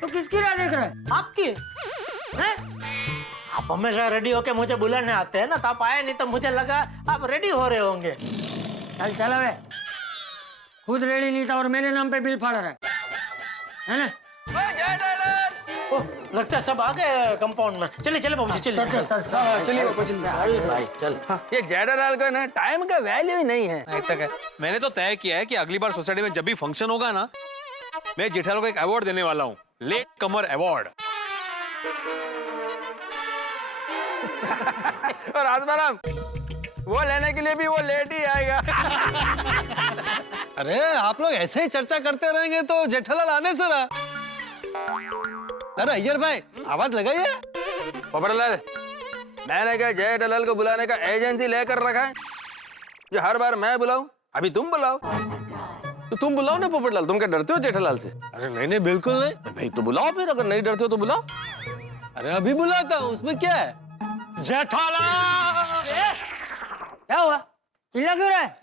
तो किसकी राह देख रहा है? आपकी हैं? आप हमेशा रेडी होके मुझे बुलाने आते हैं ना, तो आप आए नहीं तो मुझे लगा आप रेडी हो रहे होंगे। चल चलो वे, खुद रेडी नहीं था और मेरे नाम पे बिल फाड़ रहा है ना? ओह, लगता है सब आ गए कंपाउंड में। चलिए चलिए बाबूजी चलिए। चलिए पापा चलिए। भाई चल। ये जेठालाल को ना टाइम का वैल्यू ही नहीं है। तक है। मैंने तो तय किया है कि अगली बार सोसाइटी में जब भी फंक्शन होगा ना, मैं जेठालाल को एक अवार्ड देने वाला हूँ, लेट कमर अवार्ड। और आसमाराम, वो लेने के लिए भी वो लेट ही आएगा। अरे आप लोग ऐसे ही चर्चा करते रहेंगे तो जेठालाल आने से रहा। अरे अय्यर भाई आवाज लगाइए। पोपटलाल, मैंने क्या जेठालाल को बुलाने का एजेंसी लेकर रखा है जो हर बार मैं बुलाऊं? अभी तुम बुलाओ। तो तुम बुलाओ ना पोपटलाल, तुम क्या डरते हो जेठालाल से? अरे नहीं बिल्कुल नहीं। भाई तो बुलाओ फिर, अगर नहीं डरते हो तो बुलाओ। अरे अभी बुलाता हूँ, उसमें क्या है? जेठालाल। क्या हुआ? चिल्ला क्यों रहा है?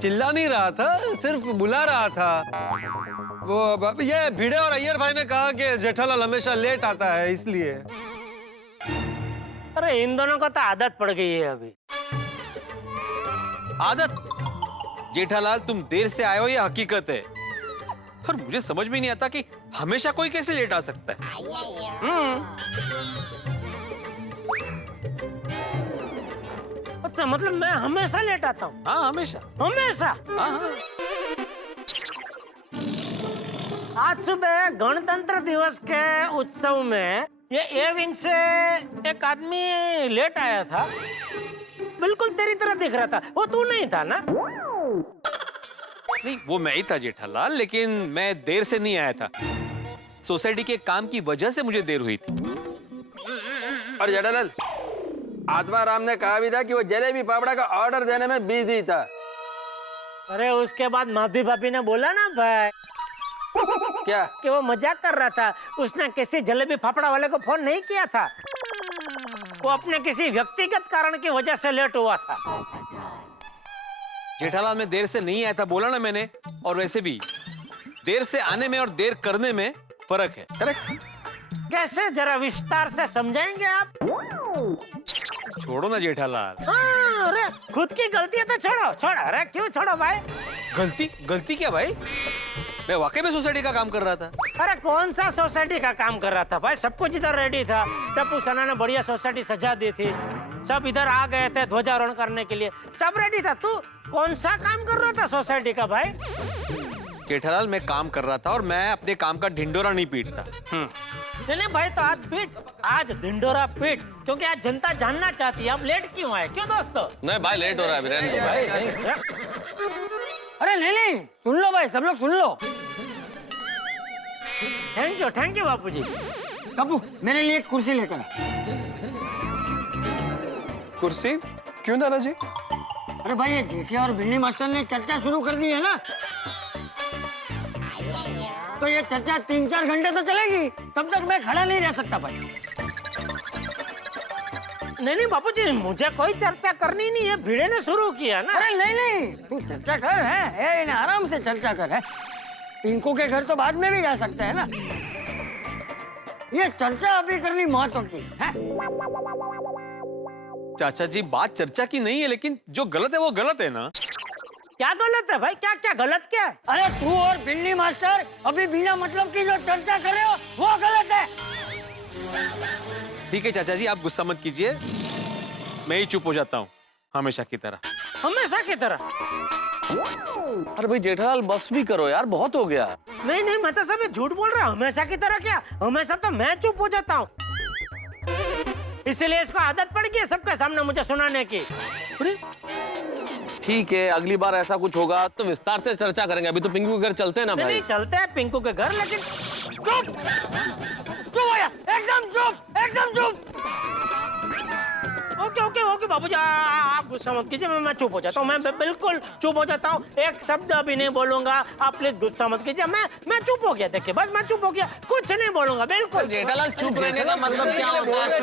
चिल्ला नहीं रहा था, सिर्फ बुला रहा था। वो ये भिड़े और अय्यर भाई ने कहा कि जेठालाल हमेशा लेट आता है, इसलिए। अरे इन दोनों को तो आदत पड़ गई है अभी। आदत? जेठालाल तुम देर से आए हो ये हकीकत है, और मुझे समझ में नहीं आता कि हमेशा कोई कैसे लेट आ सकता है। अच्छा मतलब मैं हमेशा लेट आता हूँ? हाँ हमेशा। हमेशा? हाँ। आज सुबह गणतंत्र दिवस के उत्सव में ये ए विंग से एक आदमी लेट आया था, बिल्कुल तेरी तरह दिख रहा था। वो तू नहीं था ना? नहीं वो मैं ही था जेठालाल, लेकिन मैं देर से नहीं आया था। सोसाइटी के काम की वजह से मुझे देर हुई थी। और जेठालाल, आत्माराम ने कहा भी था कि वो जलेबी पापड़ा का ऑर्डर देने में बिजी था। अरे उसके बाद माफी भाभी ने बोला ना भाई क्या कि वो मजाक कर रहा था, उसने किसी जलेबी फाफड़ा वाले को फोन नहीं किया था, वो अपने किसी व्यक्तिगत कारण की वजह से लेट हुआ था। जेठालाल मैं देर से नहीं आया था बोला ना मैंने, और वैसे भी देर से आने में और देर करने में फर्क है। करेक्ट? कैसे, जरा विस्तार से समझाएंगे आप? छोड़ो ना जेठालाल। अरे खुद की गलती है तो छोड़ो। छोड़ो, अरे क्यों छोड़ो भाई? गलती क्या भाई? मैं वाकई में सोसाइटी का काम कर रहा था। अरे कौन सा सोसाइटी का काम कर रहा था भाई? सब कुछ इधर रेडी था, टप्पू सना ने बढ़िया सोसाइटी सजा दी थी, सब इधर आ गए थे ध्वजारोहण करने के लिए, सब रेडी था। तू कौन सा काम कर रहा था सोसाइटी का भाई? जेठालाल मैं काम कर रहा था और मैं अपने काम का ढिंडोरा नहीं पीटता। नहीं भाई तो आज ढिंडोरा पीट, क्योंकि आज जनता जानना चाहती है आप लेट क्यों आए, क्यों दोस्तों? नहीं भाई लेट हो रहा है अभी, रहने दो भाई। अरे नहीं, सुन लो भाई, सब लोग सुन लो। थैंक यू बापूजी। बापू मेरे लिए एक कुर्सी लेकर। कुर्सी क्यों दादाजी? अरे भाई ये जेठिया और बिल्ली मास्टर ने चर्चा शुरू कर दी है ना, तो ये चर्चा 3-4 घंटे तो चलेगी, तब तक मैं खड़ा नहीं रह सकता भाई। नहीं बापूजी, मुझे कोई चर्चा करनी नहीं है, भिड़े ने शुरू किया ना। अरे नहीं तू चर्चा कर है, आराम से चर्चा कर है। पिंकू के घर तो बाद में भी जा सकते हैं ना, ये चर्चा अभी करनी महत्व की है। चाचा जी बात चर्चा की नहीं है, लेकिन जो गलत है वो गलत है ना। क्या गलत है भाई, क्या गलत क्या है? अरे तू और बिल्ली मास्टर अभी बिना मतलब की जो चर्चा कर रहे हो वो गलत है। ठीक है चाचा जी, आप गुस्सा मत कीजिए, मैं ही चुप हो जाता हूँ हमेशा की तरह। हमेशा की तरह? अरे भाई जेठालाल बस भी करो यार, बहुत हो गया। नहीं मैं तो सब झूठ बोल रहा हूँ। हमेशा की तरह क्या, हमेशा तो मैं चुप हो जाता हूँ, इसलिए इसको आदत पड़ गई है सबके सामने मुझे सुनाने की। ठीक है, अगली बार ऐसा कुछ होगा तो विस्तार से चर्चा करेंगे। अभी तो पिंकू के घर चलते हैं ना भाई। नहीं चलते हैं पिंकू के घर, लेकिन चुप भैया, एकदम चुप। ओके बाबूजी, आप गुस्सा मत कीजिए, मैं चुप हो जाता हूँ, मैं बिल्कुल चुप हो जाता हूँ, एक शब्द अभी नहीं बोलूंगा, आप प्लीज गुस्सा मत कीजिए। मैं चुप हो गया, देखिए बस मैं चुप हो गया, कुछ नहीं बोलूंगा बिल्कुल। जेठालाल चुप रहने का मतलब क्या होता है?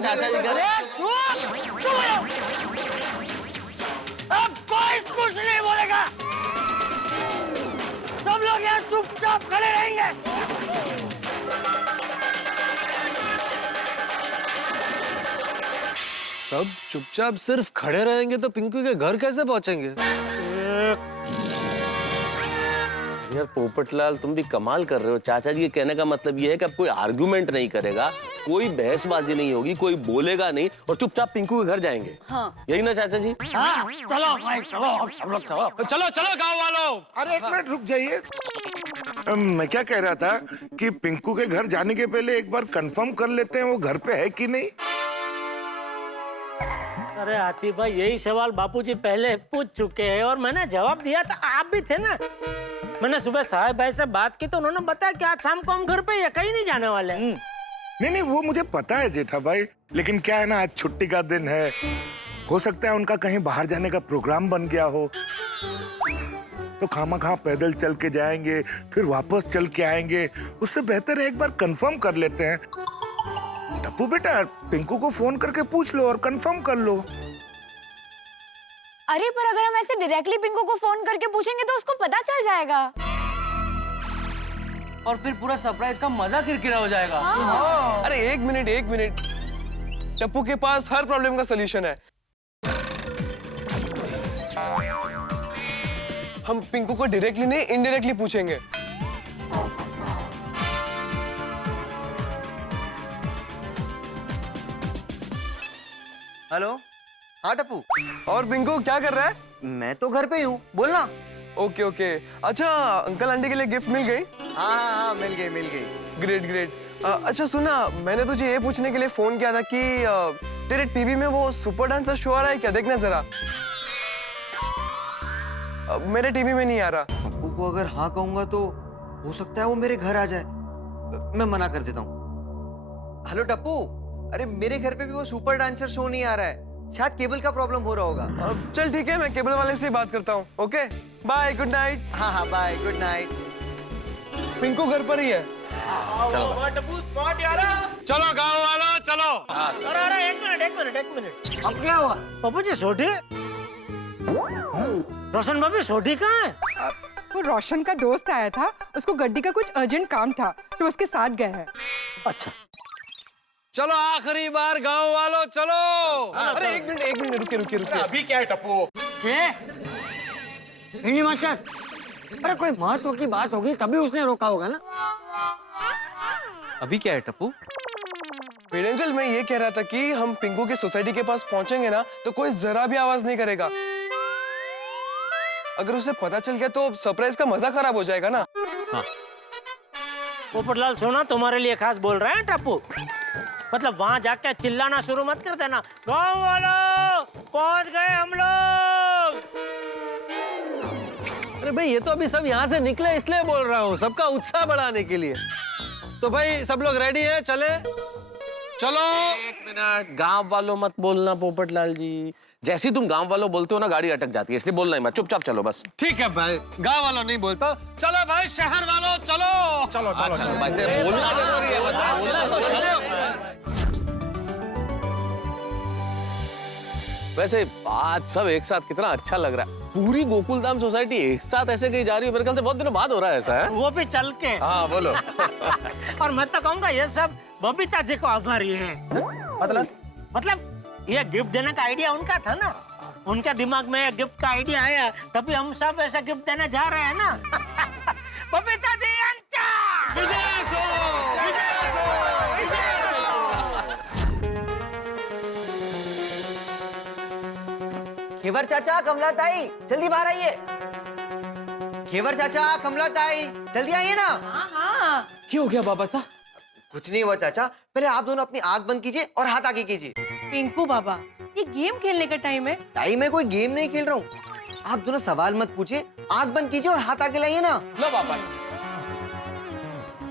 चाचा जी अब कोई कुछ नहीं बोलेगा, सब लोग यहाँ चुपचाप खड़े रहेंगे। सब चुपचाप सिर्फ खड़े रहेंगे तो पिंकू के घर कैसे पहुंचेंगे? यार पोपटलाल तुम भी कमाल कर रहे हो। चाचा जी के कहने का मतलब ये है कि अब कोई आर्गुमेंट नहीं करेगा, कोई बहसबाजी नहीं होगी, कोई बोलेगा नहीं और चुपचाप पिंकू के घर जाएंगे। हाँ। यही ना चाचा जी? हाँ, चलो भाई चलो, सब लोग चलो गाँव वालों। अरे एक मिनट रुक जाइए, मैं क्या कह रहा था कि पिंकू के घर जाने के पहले एक बार कंफर्म कर लेते हैं वो घर पे है कि नहीं। अरे आतिफ भाई, यही सवाल बापूजी पहले पूछ चुके हैं और मैंने जवाब दिया था, आप भी थे ना। मैंने सुबह साहब भाई से बात की तो उन्होंने बताया कि आज शाम को हम घर पे ही कहीं नहीं जाने वाले। नहीं वो मुझे पता है जेठा भाई, लेकिन क्या है ना आज छुट्टी का दिन है, हो सकता है उनका कहीं बाहर जाने का प्रोग्राम बन गया हो, तो खामा पैदल चल के जाएंगे फिर वापस चल के आएंगे, उससे बेहतर है एक बार कंफर्म कर लेते हैं। टप्पू बेटा पिंकू को फोन करके पूछ लो और कंफर्म कर लो। अरे पर अगर हम ऐसे डायरेक्टली पिंकू को फोन करके पूछेंगे तो उसको पता चल जाएगा और फिर पूरा सरप्राइज का मजा किरकिरा हो जाएगा। हाँ। अरे एक मिनट, टप्पू के पास हर प्रॉब्लम का सलूशन है। हम पिंकू को डायरेक्टली नहीं इनडायरेक्टली पूछेंगे। हेलो, हाँ टप्पू। और पिंकू क्या कर रहा है? मैं तो घर पे ही हूँ, बोलना। ओके। अच्छा अंकल आंटी के लिए गिफ्ट मिल गई? हाँ मिल गई। ग्रेट। अच्छा सुना, मैंने तुझे ये पूछने के लिए फोन किया था कि तेरे टीवी में वो सुपर डांसर शो आ रहा है क्या, देखना जरा। मेरे टीवी में नहीं आ रहा। टप्पू को अगर हाँ कहूंगा तो हो सकता है वो मेरे घर आ जाए, मैं मना कर देता हूँ। हेलो टप्पू, अरे मेरे घर पे भी वो सुपर डांसर शो नहीं आ रहा है, शायद केबल का प्रॉब्लम हो रहा होगा। चल ठीक है, मैं केबल वाले से बात करता हूँ। Okay bye, good night. हाँ बाय, गुड नाइट। पिंकू घर पर ही है। चलो गाँव वालों चलो। अरे एक मिनट, अब क्या हुआ? बाबू जी सोटी, रोशन भाभी सोटी कहाँ है? वो रोशन का दोस्त आया था, उसको गड्डी का कुछ अर्जेंट काम था तो उसके साथ गए हैं। अच्छा चलो आखिरी बार गाँव वालों चलो। अरे एक मिनट रुकिए। अभी क्या है टप्पू? हिंदी मास्टर, अरे कोई महत्व की बात होगी तभी उसने रोका होगा ना। अभी क्या है टप्पू? अंकल मैं ये कह रहा था कि हम पिंकू की सोसाइटी के पास पहुंचेंगे ना तो कोई जरा भी आवाज नहीं करेगा। अगर उसे पता चल गया तो सरप्राइज का मजा खराब हो जाएगा ना। हाँ पोपटलाल सुना, तुम्हारे लिए खास बोल रहे हैं टप्पू। मतलब वहां जाके चिल्लाना शुरू मत कर देना, गाँव वालों पहुंच गए हम लोग। अरे भाई ये तो अभी सब यहाँ से निकले इसलिए बोल रहा हूँ, सबका उत्साह बढ़ाने के लिए। तो भाई सब लोग रेडी हैं, चले? चलो। एक मिनट, गांव वालों मत बोलना पोपटलाल जी। जैसे ही तुम गांव वालों बोलते हो ना गाड़ी अटक जाती है, इसलिए बोलना ही मत, चुपचाप चलो बस। ठीक है भाई, गांव वालों नहीं बोलता। चलो भाई शहर वालों चलो। चलो चलो चलो भाई, बोलना जरूरी है, बोलना तो चलो। वैसे बात सब एक साथ कितना अच्छा लग रहा है। पूरी गोकुलधाम सोसाइटी एक साथ ऐसे कहीं जा रही है, मेरे ख्याल से बहुत दिनों बाद हो रहा है ऐसा है। वो भी चल के। हाँ बोलो। और मैं तो कहूँगा ये सब बबीता जी को आभारी है। मतलब ये गिफ्ट देने का आइडिया उनका था ना, उनके दिमाग में गिफ्ट का आइडिया आया, तभी हम सब ऐसा गिफ्ट देने जा रहे हैं ना। बबीता जी घेवर चाचा, कमला ताई, जल्दी बाहर आइए। घेवर चाचा, कमला ताई, जल्दी आइए ना। हाँ। क्या हो गया बाबा साहब? कुछ नहीं हुआ चाचा, पहले आप दोनों अपनी आंख बंद कीजिए और हाथ आगे कीजिए। पिंकू बाबा, ये गेम खेलने का टाइम है। टाइम है, कोई गेम नहीं खेल रहा हूँ। आप दोनों सवाल मत पूछिए, आंख बंद कीजिए और हाथ आगे लाइए ना। लो बाबा।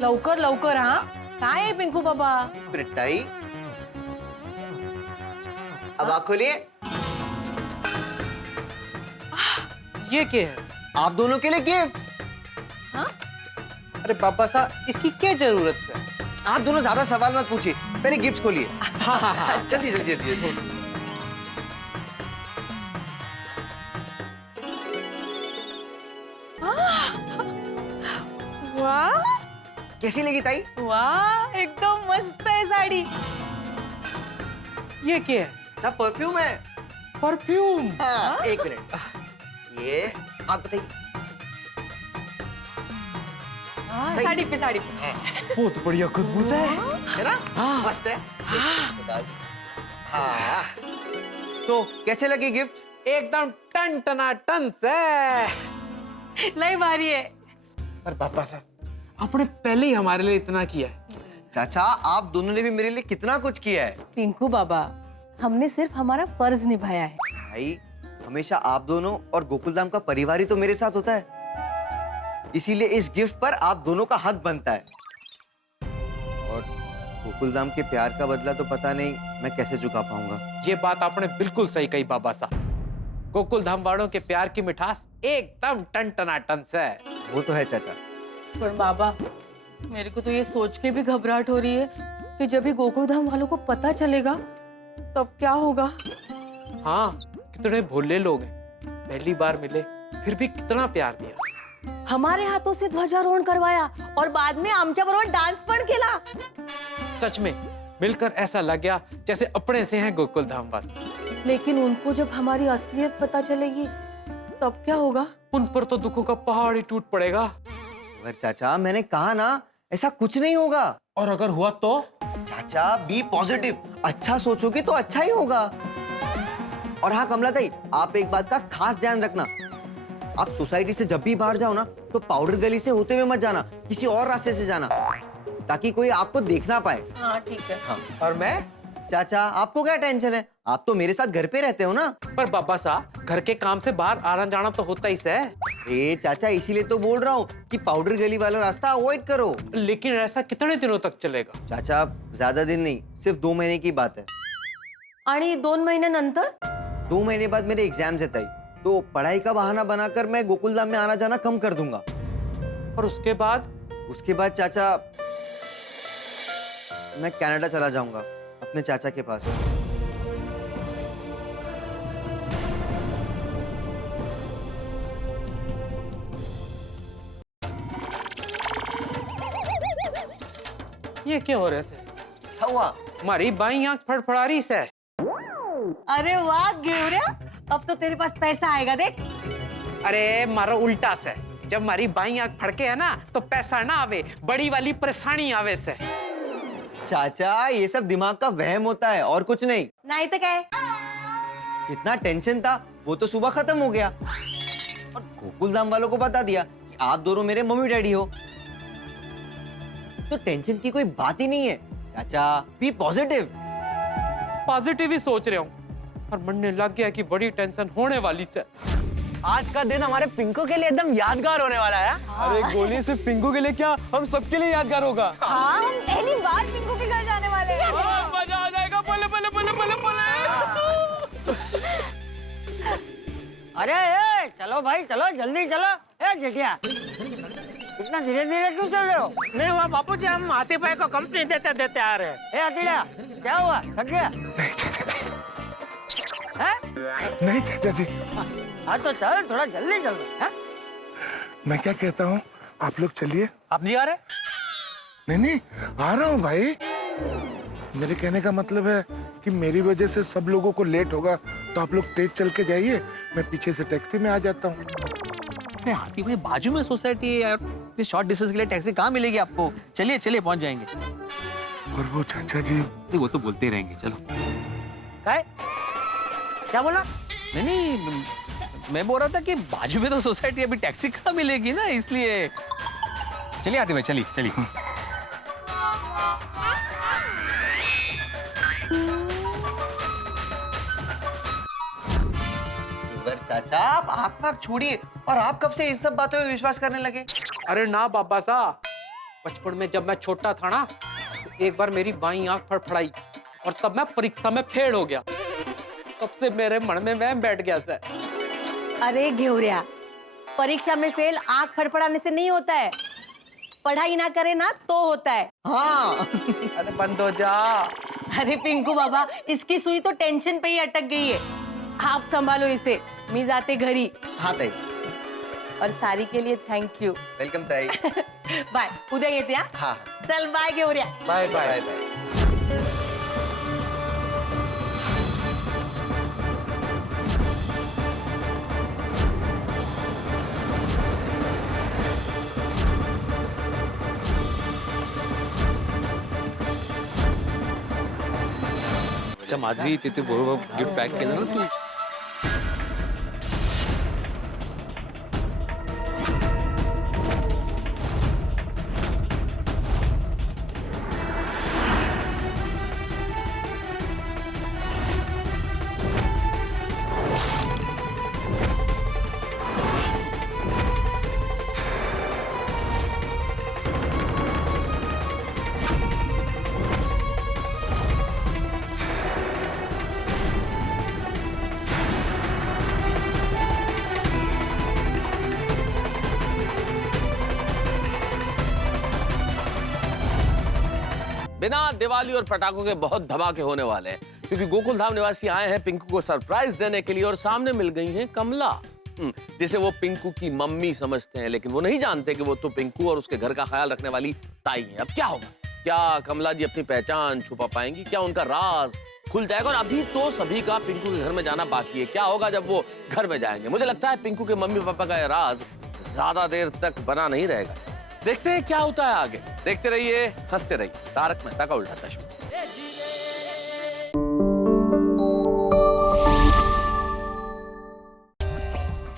लवकर लवकर। हाँ, काय है पिंकू बाबा? ब्रिटाई, अब आँख खोलिए। ये क्या है? आप दोनों के लिए गिफ्ट। अरे बाबा साहब, इसकी क्या जरूरत है? आप दोनों ज्यादा सवाल मत पूछिए, पहले गिफ्ट खोलिए। हाँ हाँ हाँ, जल्दी जल्दी जल्दी। वाह, कैसी लगी ताई? वाह, एकदम मस्त है साड़ी। ये क्या है? अच्छा, परफ्यूम है। परफ्यूम? हाँ, एक मिनट, ये आप बताइए। साड़ी पे साड़ी पे। बहुत बढ़िया खुशबू से है ना? मस्त है। हाँ। तो कैसे लगे गिफ्ट? एकदम टन टना टन से। नहीं भारी है। पर पापा साहब, आपने पहले ही हमारे लिए इतना किया है। चाचा, आप दोनों ने भी मेरे लिए कितना कुछ किया है। पिंकू बाबा, हमने सिर्फ हमारा फर्ज निभाया है। भाई, हमेशा आप दोनों और गोकुलधाम का परिवार ही तो मेरे साथ होता है, इसीलिए इस गिफ्ट पर आप दोनों का हक बनता है। और गोकुलधाम के प्यार का बदला तो पता नहीं मैं कैसे चुका पाऊंगा। ये बात आपने बिल्कुल सही कही बाबा साहब। गोकुलधाम वालों के प्यार की मिठास एकदम टन टना टन से। वो तो है चाचा। पर बाबा, मेरे को तो ये सोच के भी घबराहट हो रही है कि जब भी गोकुलधाम वालों को पता चलेगा तब क्या होगा। हाँ, कितने भोले लोग हैं, पहली बार मिले फिर भी कितना प्यार दिया। हमारे हाथों से ध्वजारोहण करवाया और बाद में आमच्या बरोबर डांस पण केला। सच में मिलकर ऐसा लग गया जैसे अपने से हैं गोकुलधाम बस। लेकिन उनको जब हमारी असलियत पता चलेगी तब क्या होगा? उन पर तो दुखों का पहाड़ ही टूट पड़ेगा। पर चाचा, मैंने कहा ना, ऐसा कुछ नहीं होगा। और अगर हुआ तो? चाचा, बी पॉजिटिव, अच्छा सोचोगे तो अच्छा ही होगा। और हाँ कमला ताई, आप एक बात का खास ध्यान रखना, आप सोसाइटी से जब भी बाहर जाओ ना तो पाउडर गली से होते हुए मत जाना, किसी और रास्ते से जाना, ताकि कोई आपको देख ना पाए। हाँ ठीक है। हाँ। और मैं? चाचा, आपको क्या टेंशन है, आप तो मेरे साथ घर पे रहते हो ना। पर बाबा साहब, घर के काम से बाहर आना जाना तो होता ही है। ए चाचा, इसीलिए तो बोल रहा हूँ कि पाउडर गली वाला रास्ता अवॉइड करो। लेकिन ऐसा कितने दिनों तक चलेगा? चाचा, ज्यादा दिन नहीं, सिर्फ 2 महीने की बात है। आणि 2 महिन्यानंतर? 2 महीने बाद मेरे एग्जाम्स है ताई, तो पढ़ाई का बहाना बनाकर मैं गोकुलधाम में आना जाना कम कर दूंगा। और उसके बाद? उसके बाद चाचा, मैं कनाडा चला जाऊंगा अपने चाचा के पास। ये क्या हो रहा है? क्या हुआ? हमारी बाई आंख फड़फड़ा रही है। अरे वाह घेवऱ्या, अब तो तेरे पास पैसा आएगा देख। अरे मारो उल्टा से, जब हमारी बाई आंख फड़के है ना तो पैसा ना आवे, बड़ी वाली परेशानी आवे से। चाचा, ये सब दिमाग का वहम होता है और कुछ नहीं। नहीं तो क्या? जितना टेंशन था वो तो सुबह खत्म हो गया, और गोकुलधाम वालों को बता दिया कि आप दोनों मेरे मम्मी डैडी हो। तो टेंशन की कोई बात ही नहीं है। चाचा बी पॉजिटिव। पॉजिटिव ही सोच रहा हूँ और मनने लग गया कि बड़ी टेंशन होने वाली से। आज का दिन हमारे पिंकू के लिए एकदम यादगार होने वाला है। अरे गोली सिर्फ पिंकू के लिए क्या, हम सबके लिए यादगार होगा। हाँ, हम पहली बार पिंकू के घर जाने वाले हैं। मजा आ जाएगा। बोले बोले बोले बोले बोले। अरे ए, चलो भाई चलो, जल्दी चलो। ए जेठिया, इतना धीरे धीरे क्यों चल रहे हो? नहीं हुआ बापू जी, हम हाथी भाई को कंपनी देते देते आ रहे हैं। ए अतीड़ा, क्या हुआ? थक गया? नहीं चाचा जी। हाँ तो चल, थोड़ा जल्दी चल। मैं क्या कहता हूँ, आप लोग चलिए। आप नहीं आ रहे? नहीं आ रहा हूँ भाई। मेरे कहने का मतलब है कि मेरी वजह से सब लोगों को लेट होगा, तो आप लोग तेज चल के जाइए, मैं पीछे से टैक्सी में आ जाता हूँ। अरे हाथी भाई, बाजू में सोसाइटी है यार, इस शॉर्ट डिस्टेंस के लिए टैक्सी कहाँ मिलेगी आपको? चलिए चलिए, पहुंच जाएंगे। और वो चाचा जी, वो तो बोलते ही रहेंगे, चलो। क्या बोला? नहीं, मैं बोल रहा था कि बाजू में तो सोसाइटी, अभी टैक्सी कहाँ मिलेगी ना, इसलिए। चलिए हाथी भाई, चलिए चलिए। चाचा आप आँख छोड़िए, और आप कब से इन सब बातों में विश्वास करने लगे? अरे ना बाबा साहब, बचपन में जब मैं छोटा था ना, तो एक बार मेरी बाईं आंख फड़फड़ाई और तब मैं परीक्षा में फेल हो गया। तब से मेरे मन में वहम बैठ गया सर। अरे घेवरिया, परीक्षा में फेल आंख फड़फड़ाने से नहीं होता है, पढ़ाई ना करे ना तो होता है। हाँ। अरे बंद हो जा। अरे पिंकू बाबा, इसकी सुई तो टेंशन पे ही अटक गई है। आप संभालो इसे, मैं जाते घरी। हाँ ताई। और सारी के लिए थैंक यू। वेलकम ताई। बाय, उद्या येते। हाँ। चल bye Ghevariya. Bye bye bye. अच्छा माधवी, तिथे बरोबर गिफ्ट पॅक केलं ना तू? बिना दिवाली और पटाखों के बहुत धमाके होने वाले हैं, क्योंकि गोकुल धाम निवासी आए हैं पिंकू को सरप्राइज देने के लिए, और सामने मिल गई हैं कमला, जिसे वो पिंकू की मम्मी समझते हैं, लेकिन वो नहीं जानते कि वो तो पिंकू और उसके घर का ख्याल रखने वाली ताई है। अब क्या होगा? क्या कमला जी अपनी पहचान छुपा पाएंगी? क्या उनका राज खुल जाएगा? और अभी तो सभी का पिंकू के घर में जाना बाकी है। क्या होगा जब वो घर में जाएंगे? मुझे लगता है पिंकू के मम्मी पापा का यह राज ज्यादा देर तक बना नहीं रहेगा। देखते हैं क्या होता है आगे। देखते रहिए, हंसते रहिए। तारक मेहता का उल्टा चश्मा।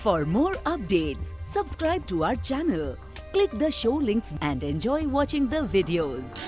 For more updates, subscribe to our channel, click the show links and enjoy watching the videos.